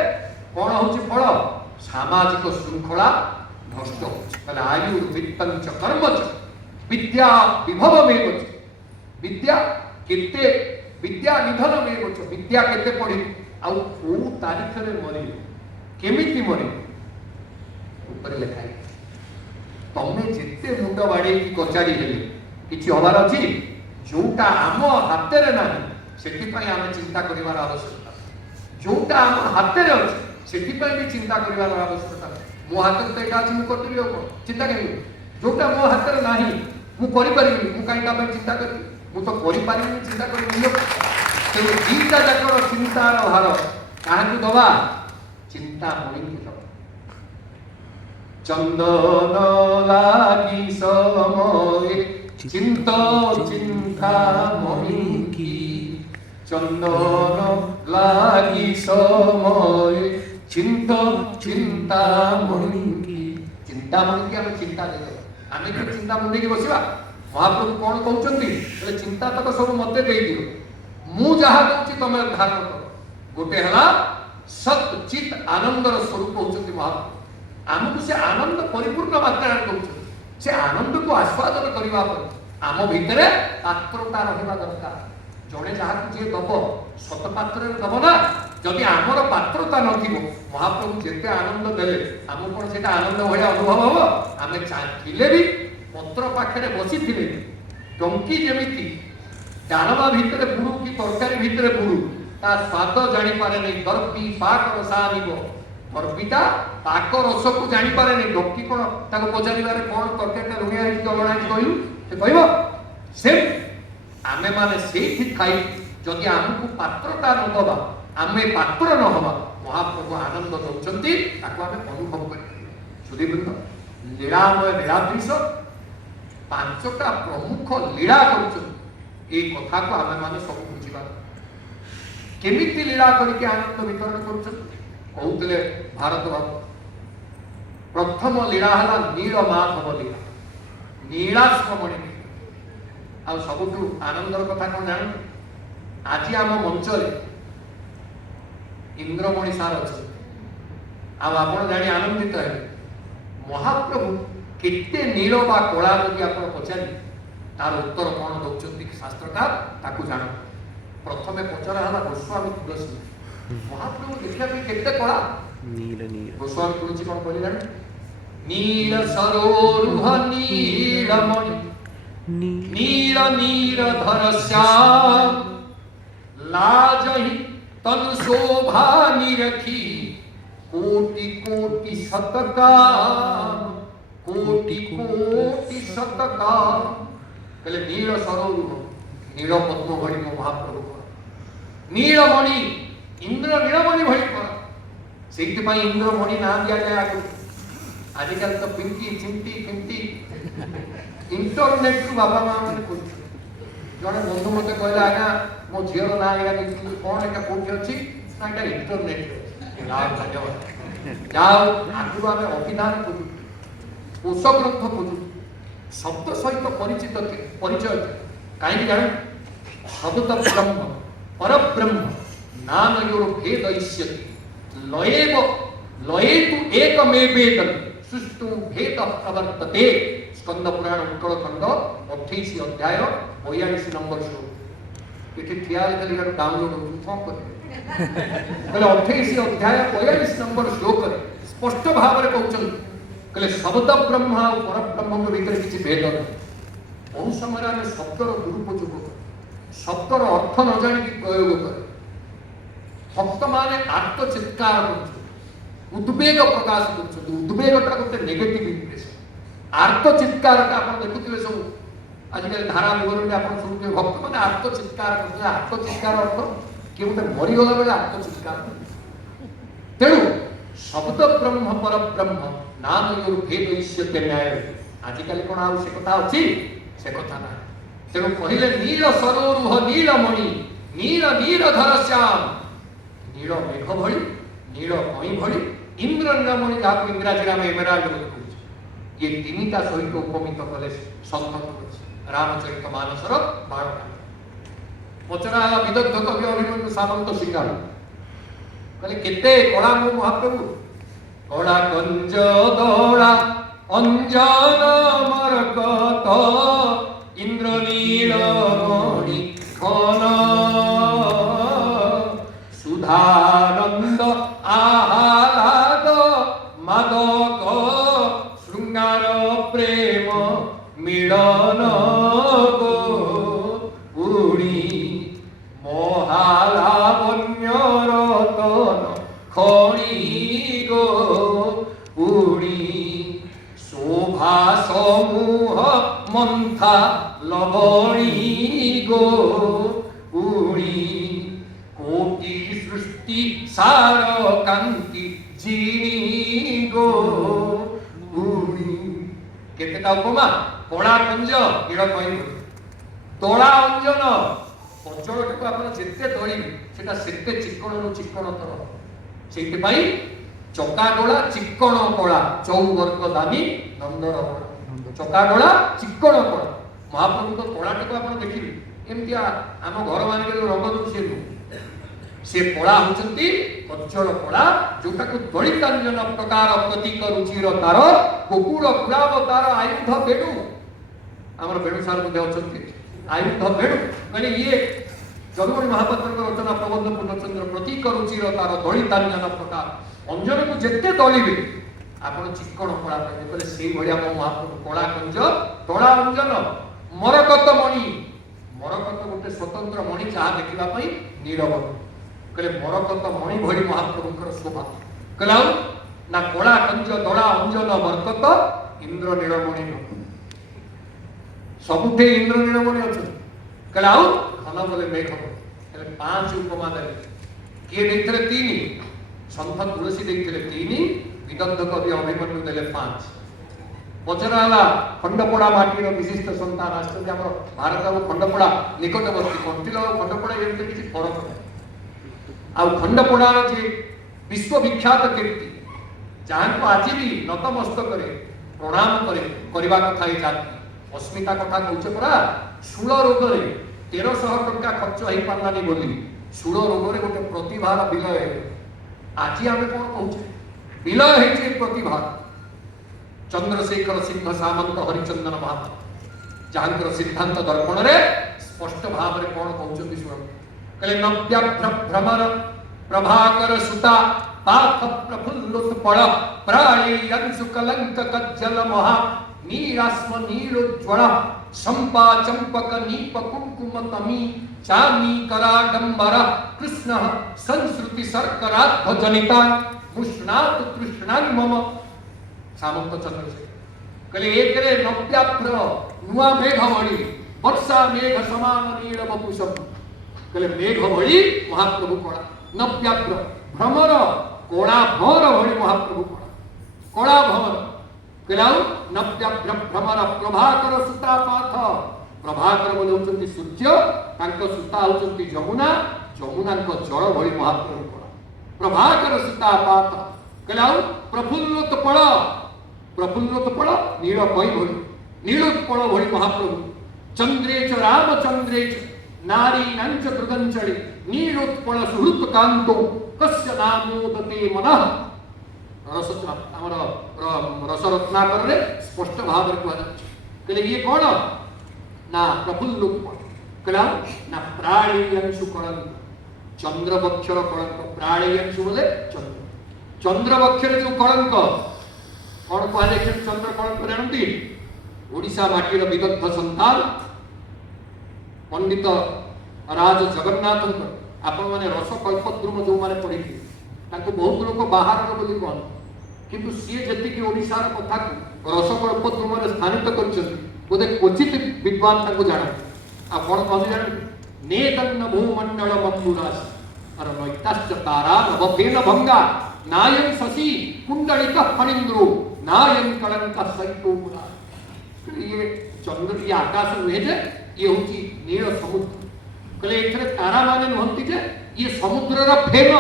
कोन होची फल सामाजिक श्रृंखला नष्ट होची तले आयु वित्तंच कर्मच विद्या विभवमेव विद्या केते विद्या निधनमेव विद्या केते पढी आ को तारीख रे मरि केमिति मरि ऊपर लिखा है तमे जेते मुंड बाडी की कचाडी हेले किछि हबार अछि जोटा आम हाते रे नाही सेति पई आमे चिंता करिवार आवश्यकता जोटा आम हाते रे अछि सेति पई भी चिंता करिवार आवश्यकता मो हाते तो एटा अछि मु करतिबे को चिंता करिबे जोटा मो हाते रे नाही मु करि परिबे मु काई का चिंता करि मु तो करि परिबे चिंता करि तेणु दीटा जाकर चिंतार भार काहाकु दबा चिंता मणि को दबा चंदन लागी समये चिंता चिंता मणि की चंदन लागी समय चिंता चिंता मणि की चिंता मणि की आम चिंता दे आम चिंता मुंडे की बसवा महाप्रभु कौन कहते चिंता तक सब मत दे दियो मु जहा कहूँ तुम धारण कर गोटे है सत चित आनंदर स्वरूप होती महाप्रभु आमको से आनंद परिपूर्ण मात्रा कहते से आनंद को आस्वादन करने आम भितर पात्रता रहा दरकार जड़े जहाँ जी दब सत पात्र दब ना जदि आमर पात्रता न महाप्रभु जिते आनंद देले आम कौन से आनंद भाया अनुभव हम आम थे भी पत्र पाखे बसी थे डंकी जमी डालमा भितर बुड़ू कि तरकारी भितर बुड़ू ता स्वाद जापारे नहीं दर्पी पाक रसा आनिब दर्पीटा पाक रस को जापारे नहीं डंकी कौन पचारे कौन तरकारी लुणिया अलणा कहलु से कह से आमे माने से थाई जदि आमको पात्रता न दबा आमे पात्र न हवा महाप्रभु आनंद दौरान ताको आमे अनुभव कर सुधीवृंद लीलामय लीलाधीश पांचटा प्रमुख लीला कर कथा को आमे माने सब बुझा केमिति लीला करके आनंद वितरण कहते भारत बाबू प्रथम लीला है नीलमाधव लीला नीलाश्रमणि आ सबुठू आनंदर कथा कौन जान आज आम मंच इंद्रमणि सार अच्छे आप जानी आनंदित है महाप्रभु केते नील बा कला जदि आप पचारे तार उत्तर कौन दौरान शास्त्रकार ताकू जान प्रथम पचरा है गोस्वामी तुलसी महाप्रभु देखा केते कला गोस्वामी तुलसी कौन कहले जान नील सरोरुह नीलमणि नील नीर धर श्याम लाजहि तन शोभा निरखी कोटि कोटि शतका कहले नील सरोरुह नील पद्म भरी मो महाप्रभु नीलमणि इंद्र नीलमणि भरी से इंद्रमणि नाम दिया जाए आजिकल तो पिंकी चिंटी पिंटी इंटरनेट को बाबा माँ मैंने जड़े बंधु मत कहला आज्ञा मो झीर ना कौन एक कौटी अच्छी ना इंटरनेट जाओ आगु आम अभिधान खोजु कोश ग्रंथ खोजु शब्द सहित परिचित परिचय कहीं जान शब्द ब्रह्म पर ब्रह्म नाम योर भेद लयेव लयेतु एकमेवेदं सुष्टु भेद प्रवर्तते स्कंद पुराण उत्कल खंड 28 अध्याय 42 नंबर श्लोक ये ठिया डाउनलोड हो कौन कर 28 अध्याय 42 नंबर श्लोक स्पष्ट भाव में कहते शब्द ब्रह्म और पर ब्रह्म भीतर किसी भेद नहीं बहुत समय आम शब्दर दुरुपयोग शब्दर अर्थ न जाणी प्रयोग कर भक्त माने आत्मचित्कार उद्वेग प्रकाश कर उद्वेगटा गोटे नेगेटिव इंप्रेशन आर्तचित्कार आप देखुए सब आजिकल धारा विवरण आप शुणुते भक्त मैंने आर्तचित्कार करते आर्तचित्कार अर्थ किए गोटे मरीगला बेले आर्तचित्कार तेणु शब्द ब्रह्म पर ब्रह्म नाम योर भेद ईश्य न्याय आजिकल कौन आ कथा अच्छी से कथा ना तेणु कहले नील सरोरुह नीलमणि नील नीर धर श्याम नील मेघ भली नील मणि भली इंद्र नीलमणि जहाँ इंग्राजी नाम एमेराल्ड ये तीनटा सहित उपमित कले सन्त रामचरित मानसर 12 पचरा विदग्ध कवि अभिमन्यु सामंत सिंगार कहले केते कला मो महाप्रभु कला कंज दौड़ा अंजन मरकत इंद्र नीलमणि घन सुधानंद आह्लाद मादक शृंगार प्रेम मिलन गो उड़ी महालावण्य रतन खणी गो उड़ी शोभा समूह मंथा लवणी गो उड़ी कोटि सृष्टि सार कांति जीणी गो केमिता उपमा कला कुंज नील कई तोला अंजन अंचलटा आप जिते दलिबे सेटा सेते चिक्कण चिक्कणतर से चकाडोला चिक्कण कला चौवर्ग दानी नंदर चकाडोला चिक्कण कला महाप्रभु तो कलाटी को आप देखिए एमती आम घर मान रंग दौर से कला होती अचल कला जोटा को दलितांजन प्रकार प्रतीक रुचिर तार कुकुड़ गुलाब तार आयुध बेणु आमर बेणु सार आयुध बेणु कहले ये जगमणि महापात्र रचना प्रबंध पूर्णचंद्र प्रतीक रुचिर तार दलितांजन प्रकार अंजन को जिते दलिबे आपण चिक्कण कला कहले से भलिया मो महाप्रभु कला कंज तोला अंजन मरकत मणि मरकत गोटे स्वतंत्र मणि जहाँ देखा नीरव कहले मरकत मणि भली महाप्रभुकर शोभा कहला ना कला कंज दड़ा अंजन मरकत इंद्र नीलमणि सबुठे इंद्र नीलमणि अच्छा कहला घन बोले मेघ कहले 5 उपमा दे किए देथिले 3 संत तुलसी देथिले 3 विदग्ध कवि अभिमन्यु देले 5 पचराला खंडपड़ा माटीर विशिष्ट संतान आश्चर्य आम भारत और खंडपड़ा निकटवर्ती कंटिल और खंडपड़ा एमती किसी फरक नहीं आउ खंडपड़ार जे विश्व विख्यात कीर्ति जहाँ को आज भी नतमस्तक प्रणाम करने कथा ये जाति अस्मिता कथा कौचे परा शूल रोग 1300 टंका खर्च हो पारानी बोली शूल रोग गोटे प्रतिभार विलय आज आम कौन कहे विलय है प्रतिभा चंद्रशेखर सिंह सामंत हरिचंदन महात्मा जहाँ सिद्धांत दर्पण रे स्पष्ट भाव में कौन कहते शुण कहले नव्याभ्र भ्रमर प्रभाकर सुता पाथ प्रफुल्लोत्पल प्राणेयंसु कलंक कज्जल महा नीरास्म नीलोज्ज्वल संपा चंपक नीप कुंकुम तमी चामी कराडंबर कृष्ण संस्कृति शर्कराध्व जनिता मुष्णात कृष्णान मम सामंत चंद्रशेखर कहले एक रे नव्याभ्र नुआ मेघ भली वर्षा मेघ समान नील बपुषम कहले मेघ भली महाप्रभु कला नव्याभ्र भ्रमर कला भर भली महाप्रभु कला भर कहला नव्याभ्र भ्रमर प्रभाकर सुता पाथ प्रभाकर बोले होचंती सूर्य तांको सुता होचंती जमुना जमुना को जल भली महाप्रभु कला प्रभाकर सुता पाथ कहला प्रफुल्लोत्पल नील कई भली नीलोत्पल भली महाप्रभु चंद्रेच रामचंद्रेच नारी नंच कृदंचले नीलोत्पल सुहृत कांतो कस्य नामोदते मनः रसरत्नाकर रे स्पष्ट भाव रे कहला कहले ये कौन ना प्रफुल्लोत्पल कहला ना प्राणेयंशु कलंक चंद्रवक्षर कलंक प्राणेयंशु बोले चंद्र चंद्रवक्षर जो कलंक कौन कहले चंद्र कलंक जानती ओडिशा माटीर विदग्ध संतान पंडित राज जगन्नाथ आपण मैंने रस कल्पद्रुम जो मैंने पढ़ी बहुत लोग बाहर बोली कहते किंतु सी जी ओडिशार कथा रस कल्पद्रुम स्थानित कर क्वचित विद्वान जाना कौन कहते जान नेदन्न भूमंडल मंबुरास और नैताश्च तारा नवफेन भंगा नायं शशि कुंडलित फणींद्रो नायं कलंक सहितो ये चंद्र ये आकाश नुहे जे ये होची नील समुद्र कहले एथरे तारा माने नहंती जे ये समुद्रर फेन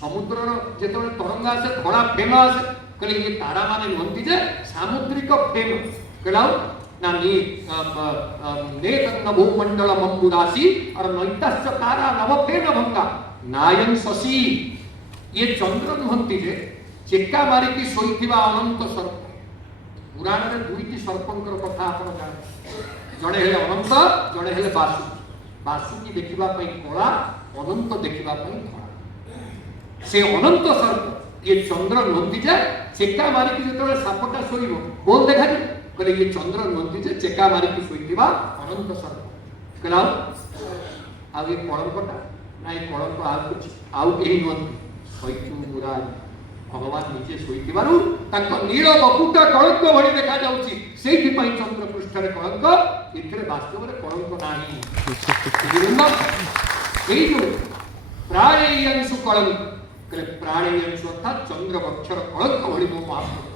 समुद्रर जेतबे तरंग आसे धड़ा फेन आसे कहले ये तारा माने नहंती जे सामुद्रिक फेन कहलाउ ना नेतन्न भूमंडल मंबुरासी और नैताश्च तारा नवफेन भंगा नायं शशि ये चंद्र नहंती जे चेका मारिकी सोईथिबा अनंत सर्प पुराण में दुईटी सर्पंकर कथा आपण जाने जड़े हेले अनंत जड़े हेले बासुकी बासुकी देखिबा पई कला अनंत देखिबा पई धड़ा से अनंत सर्प ये चंद्र नंदी जे चेका मारिकी जेतबे सापटा सोईबो बोल देखा जे कहले ये चंद्र नंदी जे चेका मारिकी सोईथिबा अनंत सर्प कहला आ ये कलंकटा ना ये कलंक आउ केही नंदी सैतु मुरारी भगवान निजे शोईथिबारु तांको नील बपुटा कलंक भली देखा जाउची सेहि पई चंद्र पृष्ठ रे कलंक इथरे वास्तव रे कलंक नाही एई जो प्राणेयंसु कलंक कहले प्राणेयंसु अर्थात चंद्र वक्षर कलंक भली मो महाप्रभु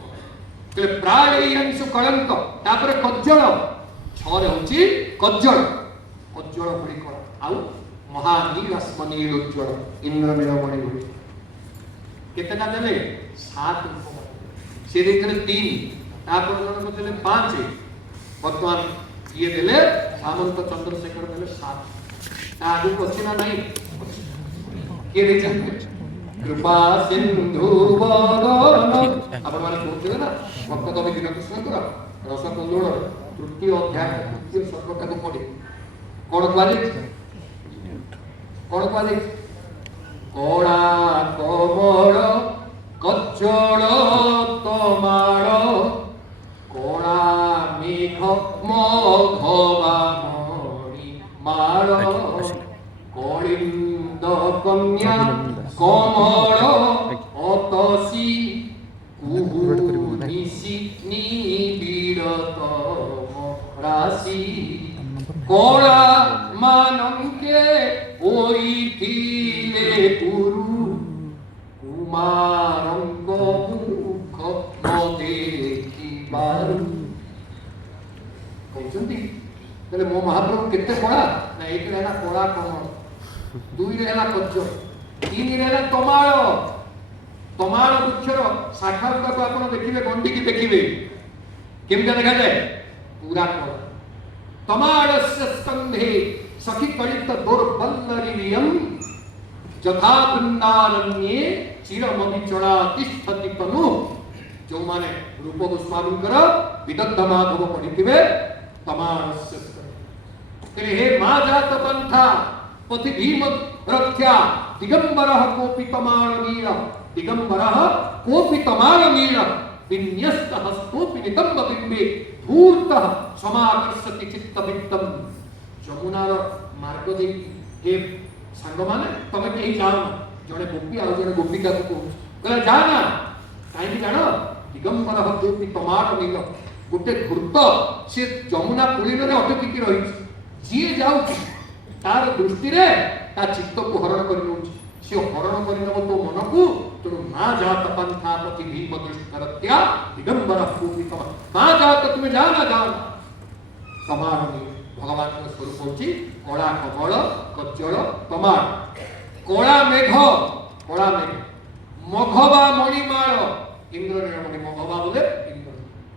कहले प्राणेयांशु कलंक तापर कज्जल छरे होची कज्जल कज्जल भଳି कला आउ महानीलास्मनील उज्ज्वल इंद्रनीलमणि भଳି केतेटा देले 7 से देखले 3 तापर जन को देले 5 वर्तमान ये देले सामंत चंद्रशेखर देले 7 आगु अछि ना नहीं के रे कृपा सिंधु वदन अपन माने कहते ना भक्त कवि दिन कृष्णकर रसकुंडल तृतीय अध्याय तृतीय सर्गटा को पढ़े कोन कहले कोड़ा कमल कज्जल तमार कोड़ा मेघ मघवा मणि मार कलिंद कन्या कमल अतसी कुहुनिसी निबिड़त राशि कोड़ा मानंके ओइथिले गुरु कुमारंक मुख देखिबारु कहते बोले मो महाप्रभु केते कोड़ा ना एक रहला कोड़ा कमल दुई रहला कज्जल तीन रहला तमाल तमाल वृक्षर शाखा को आपण देखिबे गंडी की देखिबे केमता देखा जाए पूरा कोड़ा तमालस्य स्कंधे सखी कलित दुर्बल्लरियम जथा वृंदारण्ये चिरमविचरा तिष्ठति तनु जो माने रूप गोस्वामीकर विदग्ध माधव पढ़िथिबे तमालस्य स्कंधे हे मा जात पंथा पति भीम रक्षा दिगंबरः कोपि तमाल नील दिगंबरः कोपि तमाल नील विन्यस्त हस्तोपि नितंब बिंबे धूर्तः समाकर्षति चित्तवित्तम जमुनार मार्ग दे हे सांग माने तमे केही जानो जने गोपी आ जने गोपिका को कहला जाना काई जानो दिगंबरः कोपि तमाल नील गोटे धूर्त से जमुना पुलिन रे अटकी की रही जी जाउची तार दृष्टि रे ता चित्त को हरण करि नउची से हरण करि नब तो मन को तो मा जात पंथा पति भीम दृष्टरत्या दिगंबर कोपि तमाल मा जात तुम्हें जाना तमाल भगवान का स्वरूप होची कोड़ा कमल कज्जल तमाल कोड़ा मेघ मघवा मणिमाल इंद्र नीलमणि मघवा बोले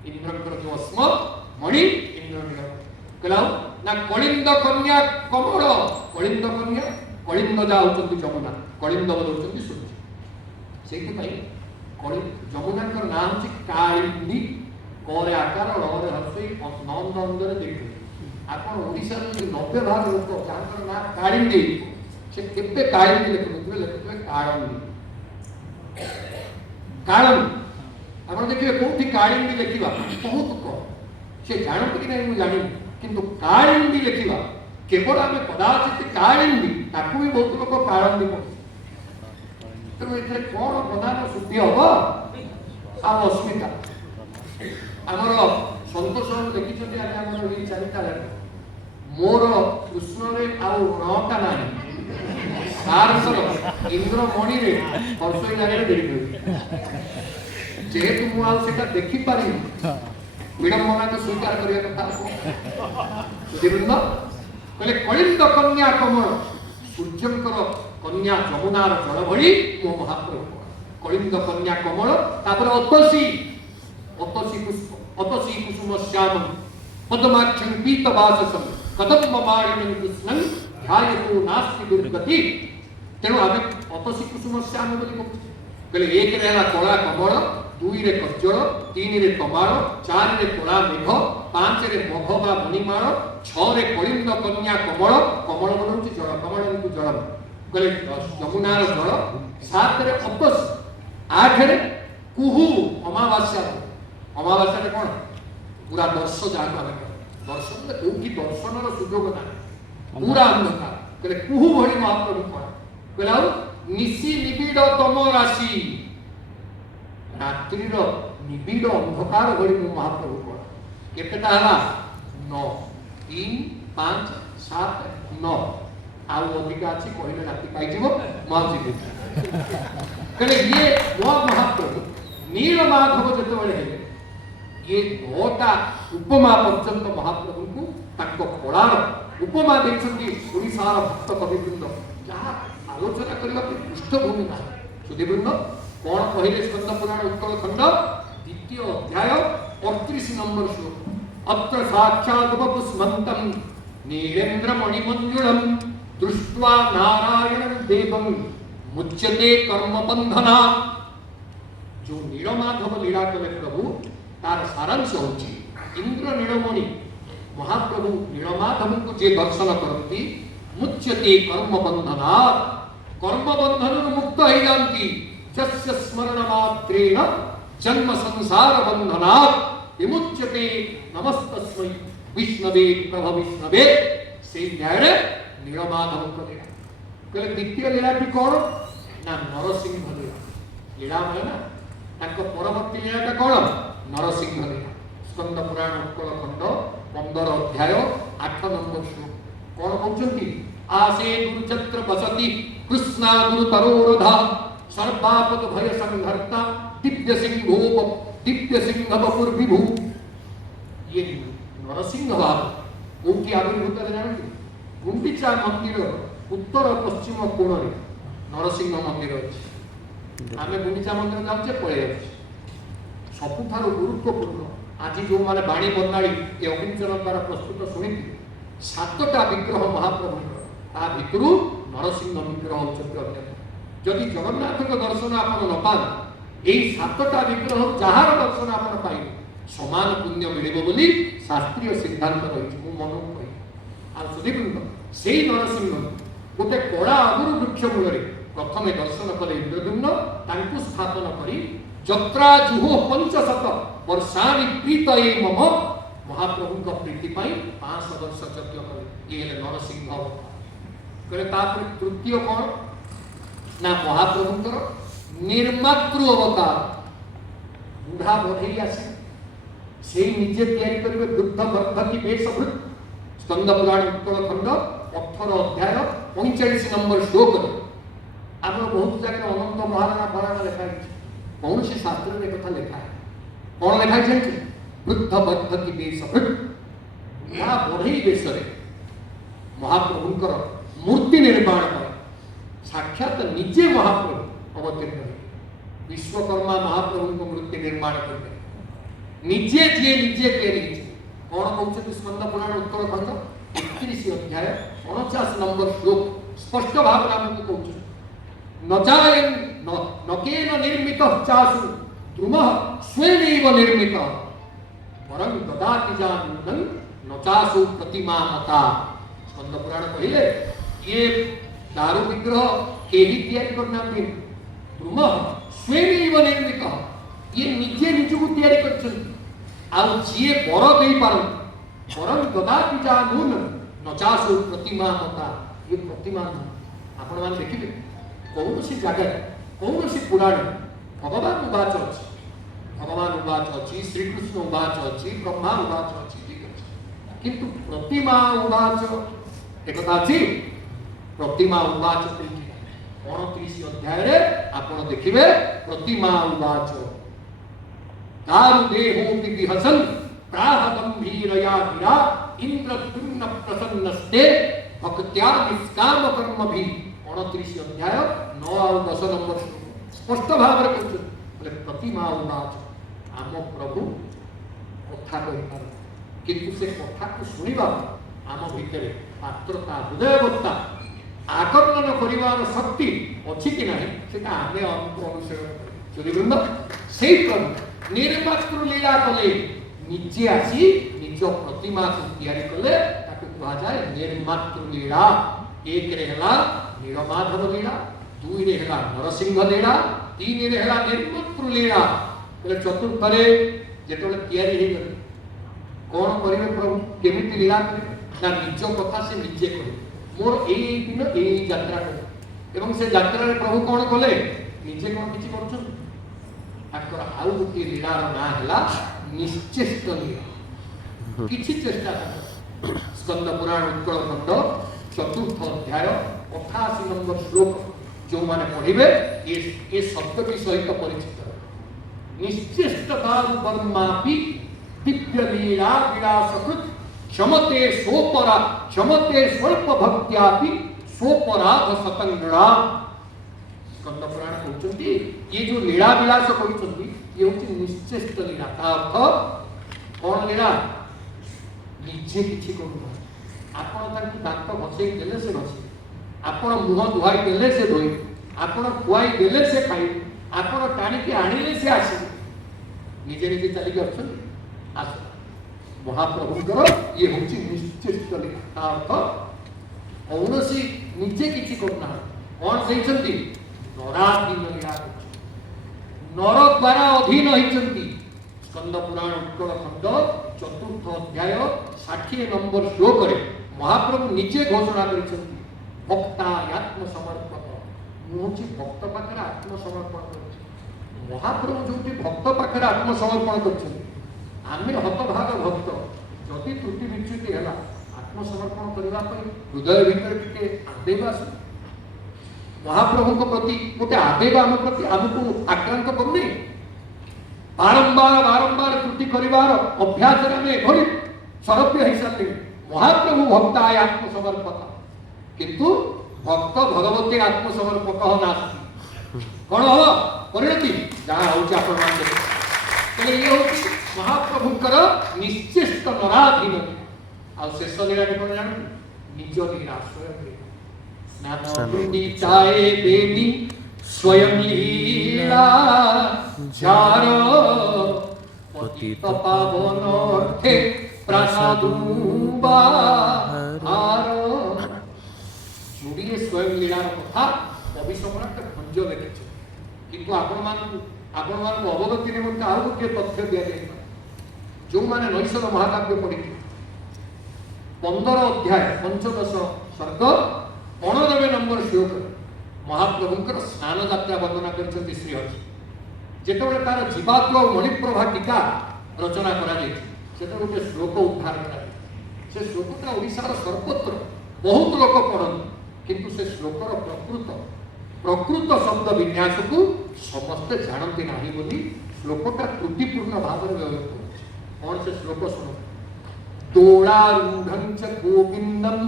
इंद्रकर जो अस्म मणि इंद्र नीलमणि कहलाउ ना कलिंद कन्या कमल कलिंद कन्या कलिंद जा होचंती जमुना कलिंद बोलउचंती सूर्य सेति पई जमुनाकर नाम होची कालिंदी करे आकार रे हसई नंद अंदर देखु आपण ओडिसा रे 90 भाग लोक जानकर ना कालिंदी से केते कालिंदी लेखुवे कालिंदी कालम आपण देखिए कोठी कालिंदी लेखिबा बहुत को से जानत कि नहीं मु जानि किंतु कालिंदी लेखिबा केवल आमे कदाचित कालिंदी ताकू भी बहुत लोक कालिंदी को तो इथे कोन प्रधान शुद्धि होबो आ अस्मिता हमर संतोष देखिछथि आज हमर ई चारिता मोर कृष्ण रे आ नौका नाही सारसर इंद्र मणि रे परसोई लागे देखि जेहेतु मु आ सेटा देखि पारि विडंबना को स्वीकार करिया कथा सुदिरुन्न कहले कलिंद कन्या कमल सूर्यंकर कन्या जमुनार जल भଳି मो महाप्रभु कलिंद कन्या कमल तापर अतसी कुसुम श्याम पद्माक्षं पीतवाससं कदम्ब मालिनं कृष्णं ध्यायतो नास्ति दुर्गति तेणु आमे अतसी कुसुम श्याम बोली कहले एक रहला कोला कमल दुई रे कज्जल तीन रे तमाल चार रे कोला मेघ पांच रे मघवा मणिमाल छ रे कलिंद कन्या कमल कमल बनउची जल कमल को जल कहले जमुनार जल सात रे अतस आठ रे कुहू अमावास्या रे कोन पूरा दर्श जान आमे दर्शन तो कोठी दर्शन रो सुयोग ना पूरा अंधकार कहले कुहू भଳି महाप्रभु कोन कहले निसी निबिड़ तम राशि रात्रि रो निबिड़ अंधकार भଳି महाप्रभु कोन केतेटा हला 9 3 5 7 9 आउ अधिक अछि कहले राति पाइ जीवो माउजी कहले ये वो महाप्रभु नील माधव जते बळे हेले ये 9टा उपमा पर्यंत महाप्रभु को ताको कलार उपमा देखछन्ती ओडिसार भक्त कविवृंद जहाँ आलोचना करबा पृष्ठभूमि ना सुधीवृंद कौन कहले स्कंद पुराण उत्कल खंड द्वितीय अध्याय 38 नंबर श्लोक अत्र साक्षात् वपुस्मन्तं नीलेन्द्र मणिमंजुलम दृष्ट्वा नारायणं देवं मुच्यते कर्म बंधना। जो नीलमाधव लीला कले प्रभु तार सारांश होची इंद्र नीलमणि महाप्रभु नीलमाधव को जे दर्शन करती मुच्यते कर्म बंधना कर्म बंधन मुक्त हो जाती जस्य स्मरण मात्रेण जन्म संसार बंधना विमुच्यते नमस्तस्मै विष्णवे प्रभ विष्णवे। से न्याय नीलमाधव को लीला कहले द्वितीय लीला की कौन ना नरसिंह लीला लीला माने ना ताको परवर्ती लीलाटा कौन नरसिंह लीला स्कंद पुराण उत्कल खंड 15 अध्याय 8 नंबर श्लोक कौन कहउछंती आसे दुर्चत्र बसति कृष्णा दुर्तरोरधा सर्वापद भय संहर्ता दिव्य सिंह बपुर विभू। ये नरसिंह भाव कोठी आविर्भूत जानते गुंडीचा मंदिर उत्तर पश्चिम कोण रे नरसिंह मंदिर अच्छे आम गुंडीचा मंदिर जाऊे पड़े सबुठार गुरुत्वपूर्ण आज जो मैंने बाणी बंगाड़ी ये अकिंचन द्वारा प्रस्तुत शुणी 7टा विग्रह महाप्रभु भितर नरसिंह विग्रह होती जदि जगन्नाथ दर्शन आप न पाए 7टा विग्रह जार दर्शन आप पाइबे समान पुण्य मिले शास्त्रीय सिद्धांत रही मन कही सुधीवृंद से नरसिंह गोटे कड़ा अगुरु वृक्ष मूल प्रथम दर्शन कले इंद्रद्युम्न स्थापन करी जत्रा जुहो 500 वर्षाणि प्रीत मम महाप्रभु प्रीति 500 वर्ष यज्ञ कले ये नरसिंह कहले तृतीय कौन ना महाप्रभुंर निर्मातृ अवतार बुढ़ा बढ़ई आसे से निजे तैयारी करेंगे वृद्ध वर्धकी वेशभृत स्कंद पुराण उत्कल खंड 18 अध्याय 45 नंबर श्लोक आम बहुत जगह अनंत महाराणा फराणा लिखा कौन से शास्त्र में कथा लिखा है कौन लिखा है वृद्ध वर्धकी वेशभृत बुढ़ा बढ़ई वेश महाप्रभुंर मूर्ति निर्माण कर साक्षात निजे महाप्रभु अवतीर्ण हुए विश्वकर्मा महाप्रभु को मूर्ति निर्माण करते निजे जी निजे तैयारी कौन कहते स्कंद पुराण उत्कल खंड 31 अध्याय 49 नंबर श्लोक स्पष्ट भाव आमको कहते न जायन न केन निर्मितः चासु द्रुमः स्वेनैव निर्मितः वरं ददाति जानूनं न चासु प्रतिमा मता। स्कंद पुराण कहले ये दारू विग्रह केही तैयारी करना द्रुमः स्वेनैव निर्मितः ये निजे निजको तैयारी करछन आउ जिए बर दे पारन वरं ददाति जानूनं न चासु प्रतिमा मता। ये प्रतिमा आपण मान देखिबे कौन सी जगह कौन सी पुराण भगवान उवाच अच्छी भगवान उवाच अच्छी श्रीकृष्ण उवाच अच्छी ब्रह्मा उवाच अच्छी ठीक अच्छे किंतु प्रतिमा उवाच एक अच्छी प्रतिमा उवाच 29 अध्याय आपण देखिबे प्रतिमा उवाच दारु देहोपि विहसन् प्राह गंभीरया गिरा इंद्रद्युम्न प्रसन्नस्ते भक्त्या निष्काम कर्म भी 29 अध्याय 9 और 10 नंबर स्पष्ट भाव में प्रतिमा उवाच आम प्रभु कथा कही किंतु से कथा को शुणा आम भितर पात्रता हृदयवत्ता आकर्षण कर शक्ति अच्छी कि ना से आम अनुसरण से प्रभु निर्मातृ लीला कले निजे आसी निज प्रतिमा को तैयारी कले कह जाए निर्मातृ लीला एक नीलमाधव लीला 2 रे नरसिंह लीला 3 रे निर्मातृ लीला चतुर्थ जो तैयारी हो गले कौन करेंगे प्रभु केमी लीला करें ना निज कथा से निजे करें मोर यही दिन यही यात्रा एवं से यात्रा प्रभु कौन कले निजे कौन किसी कर आउ गोटे लीलार ना है निश्चेष्ट लीला किसी चेष्टा स्कंद पुराण उत्कल खंड 4th अध्याय 88 नंबर श्लोक जो माने पढ़िबे ये शब्द की सहित परिचित निश्चेष्टता वर्मापि दिव्य लीला विलासकृत क्षमते सोपरा क्षमते स्वल्प भक्त्यापि सोपराध सतंगणा। स्कंद पुराण कहते ये जो लीला विलास कहते ये हूँ निश्चेष्ट लीला। अर्थ कौन लीला? निजे किसी करूना आपण दांत घसे देले से घसे, आपण मुह धुआई देले से धोई, आपण खुआई देले से खाई, आपण टाणिकी आनिले से आसे, निजे निजे चलिक आस महाप्रभुଙ୍କର ये हूँ निश्चित लीला। अर्थ कौनसी निजे किसी करना कौन से नराधीन लीला नर द्वारा अधीन होती। स्कंद पुराण उत्कल खंड 4th अध्याय 60 नंबर श्लोक महाप्रभु निजे घोषणा कर भक्ता आत्मसमर्पक मुझे भक्त पाखे आत्मसमर्पण कर। महाप्रभु जो भक्त पाखे आत्मसमर्पण कर हतभाग भक्त जदि त्रुटि विच्युति है आत्मसमर्पण करने हृदय भितर टे आदेव आस महाप्रभु प्रति गोटे आदेव आम प्रति आमको आक्रांत करनी बारंबार बारंबार त्रुटि करार अभ्यास एभली सरभ्य हो सारे। महाप्रभु भक्त आय आत्मसमर्पक किंतु भक्त भगवती आत्मसमर्पक नास्ति कौन हम परिणति जहाँ हूँ ये हूँ महाप्रभुकर निश्चित नराधीन। आ शेष लीला कौन जान निज लीला स्वयं लीला जार पतित पावन अर्थे जोड़िए स्वयं लीलार कथा कवि सम्राट भंज लिखि किंतु आपण अवगति निमंते आउ गोटे तथ्य दि जाए जो मैंने नैषध महाकाव्य पढ़ी 15 अध्याय 15 सर्ग 19 नंबर श्लोक महाप्रभुंकर स्नान यात्रा वर्णना करछन्ति श्री हरि जेतबे तार जीवात्मा और मणिप्रभा टीका रचना करा जाय सेटा गोटे श्लोक उद्धार करा से श्लोकटा ओडिसार सर्वत्र बहुत लोक पढ़न किंतु से श्लोकर प्रकृत शब्द विन्यास को समस्ते जानते नहीं बोली श्लोकटा त्रुटिपूर्ण भाव में व्यवहित हो। कौन से श्लोक सुनो दोलारूढ़ं च गोविंदम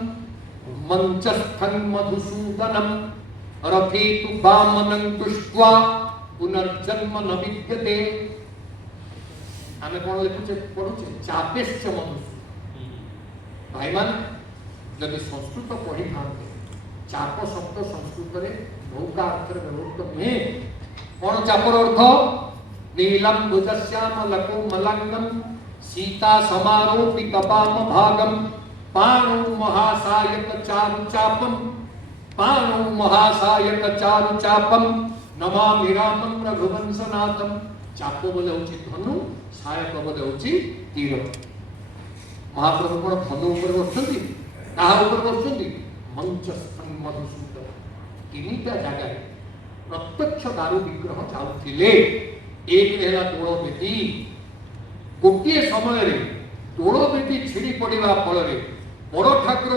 मंचस्थं मधुसूदनम रथेतु वामनं दृष्ट्वा पुनर्जन्म न विद्यते। आमे कौन लिखुचे पढ़ुचे चापेश्च मधुसूदन। भाई मान जदि संस्कृत पढ़ी थांते चाप शब्द संस्कृत रे बहुका अर्थ व्यवहृत नुहे। कौन चापर अर्थ नीलम भुजश्याम लको मलंगम सीता समारोपि कपाम भागम पाणौ महासायक चारु चापम पाणौ महासायक चारु चापम नमामि रामं रघुवंशनाथम। चाप बोले होची धनु सायक बोले होची तीर। महाप्रभु कोन धनु ऊपर बसुंती कहा ऊपर बसुंती मंचस्थं मधुसूदन। तीनटा जगह प्रत्यक्ष दारू विग्रह जाउथिले एक रहला दोल बेटी गोटे समय दोल बेटी छिड़ी पड़ा फल बड़ ठाकुर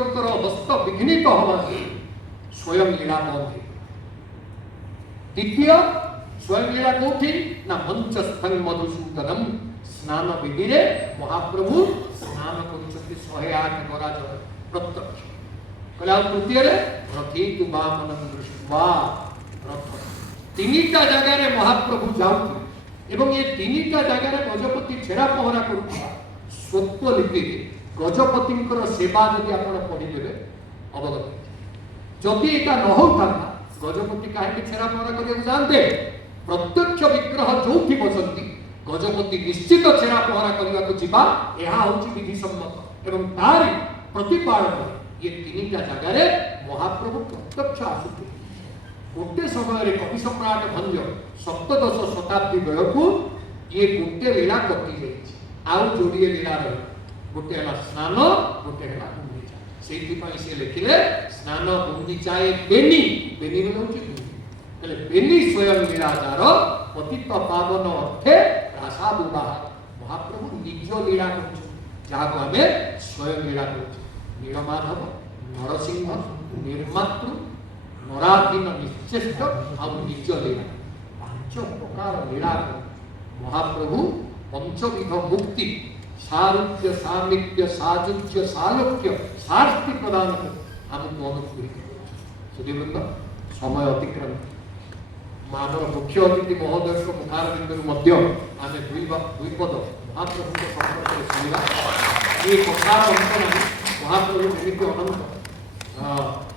हस्त विघ्नित हवा स्वयं लीला बंद। द्वितीय स्वयं लीला कौटी ना मंचस्थं मधुसूदनम स्नान विधि महाप्रभु स्नान कर 108 गरा जल प्रत्यक्ष कहला। तृतीय रथेतु वामनं दृष्ट्वा रथ तीनटा जगह महाप्रभु जाऊँ एवं ये तीनटा जगह गजपति छेड़ा पहरा करुवा स्वत्वलिपि गजपति सेवा जदि आप पढ़ीदेवे अवगत जदि यहाँ न होता गजपति कहीं छेड़ा पहरा करने जानते प्रत्यक्ष विग्रह जो बसती गजपति निश्चित छेड़ा पहरा करने को जीवा यह हूँ विधिसम्मत एवं तारी प्रतिपादन ये तीनटा जगह महाप्रभु प्रत्यक्ष आसुते। गोटे समय कवि सम्राट भंज 17 शताब्दी बेलू ये गोटे लीला कटि आउ जोड़े लीला रही गोटे है स्नान गोटे है गुंडीचा से लिखिले स्नान गुंडीचाए बेनी बेनी बोले बेनी स्वयं लीलाजार पतित पावन अर्थे रासादुबाह। महाप्रभु निज लीला जहाँ को आम स्वयं लीला कर नीलमाधव नरसिंह निर्मातृ नराधीन निश्चेष्ट आ निज लीला 5 प्रकार लीला महाप्रभु पंचविध मुक्ति सारूप्य सामिप्य साजुज्य सालोक्य सार्थी प्रदान कर आमको अनुग्रह सुधीवृंद समय अतिक्रम मानव मुख्य अतिथि महोदय मुखारबिंदु आम दुई पद महाप्रभु संपर्क शुणा ये कथार अंत नहीं महाप्रभु एमती अनंत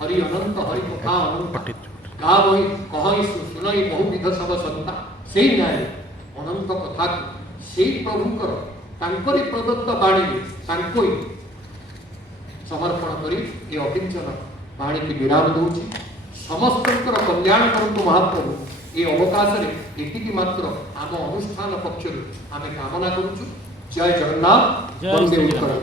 हरि अनंत हरि कथा अनंत गा बही कही शुणई बहुविध सब सत्ता से न्याय अनंत कथा से प्रभुंकर तांकरी प्रदत्त बाणी तांको ही समर्पण करी ये अकिंचन बाणी की विराम दूची समस्त कल्याण करतु महाप्रभु ये अवकाश एति मात्र आम अनुष्ठान पक्षर आम कामना करुचु जय जगन्नाथ वंदे उत्तरम।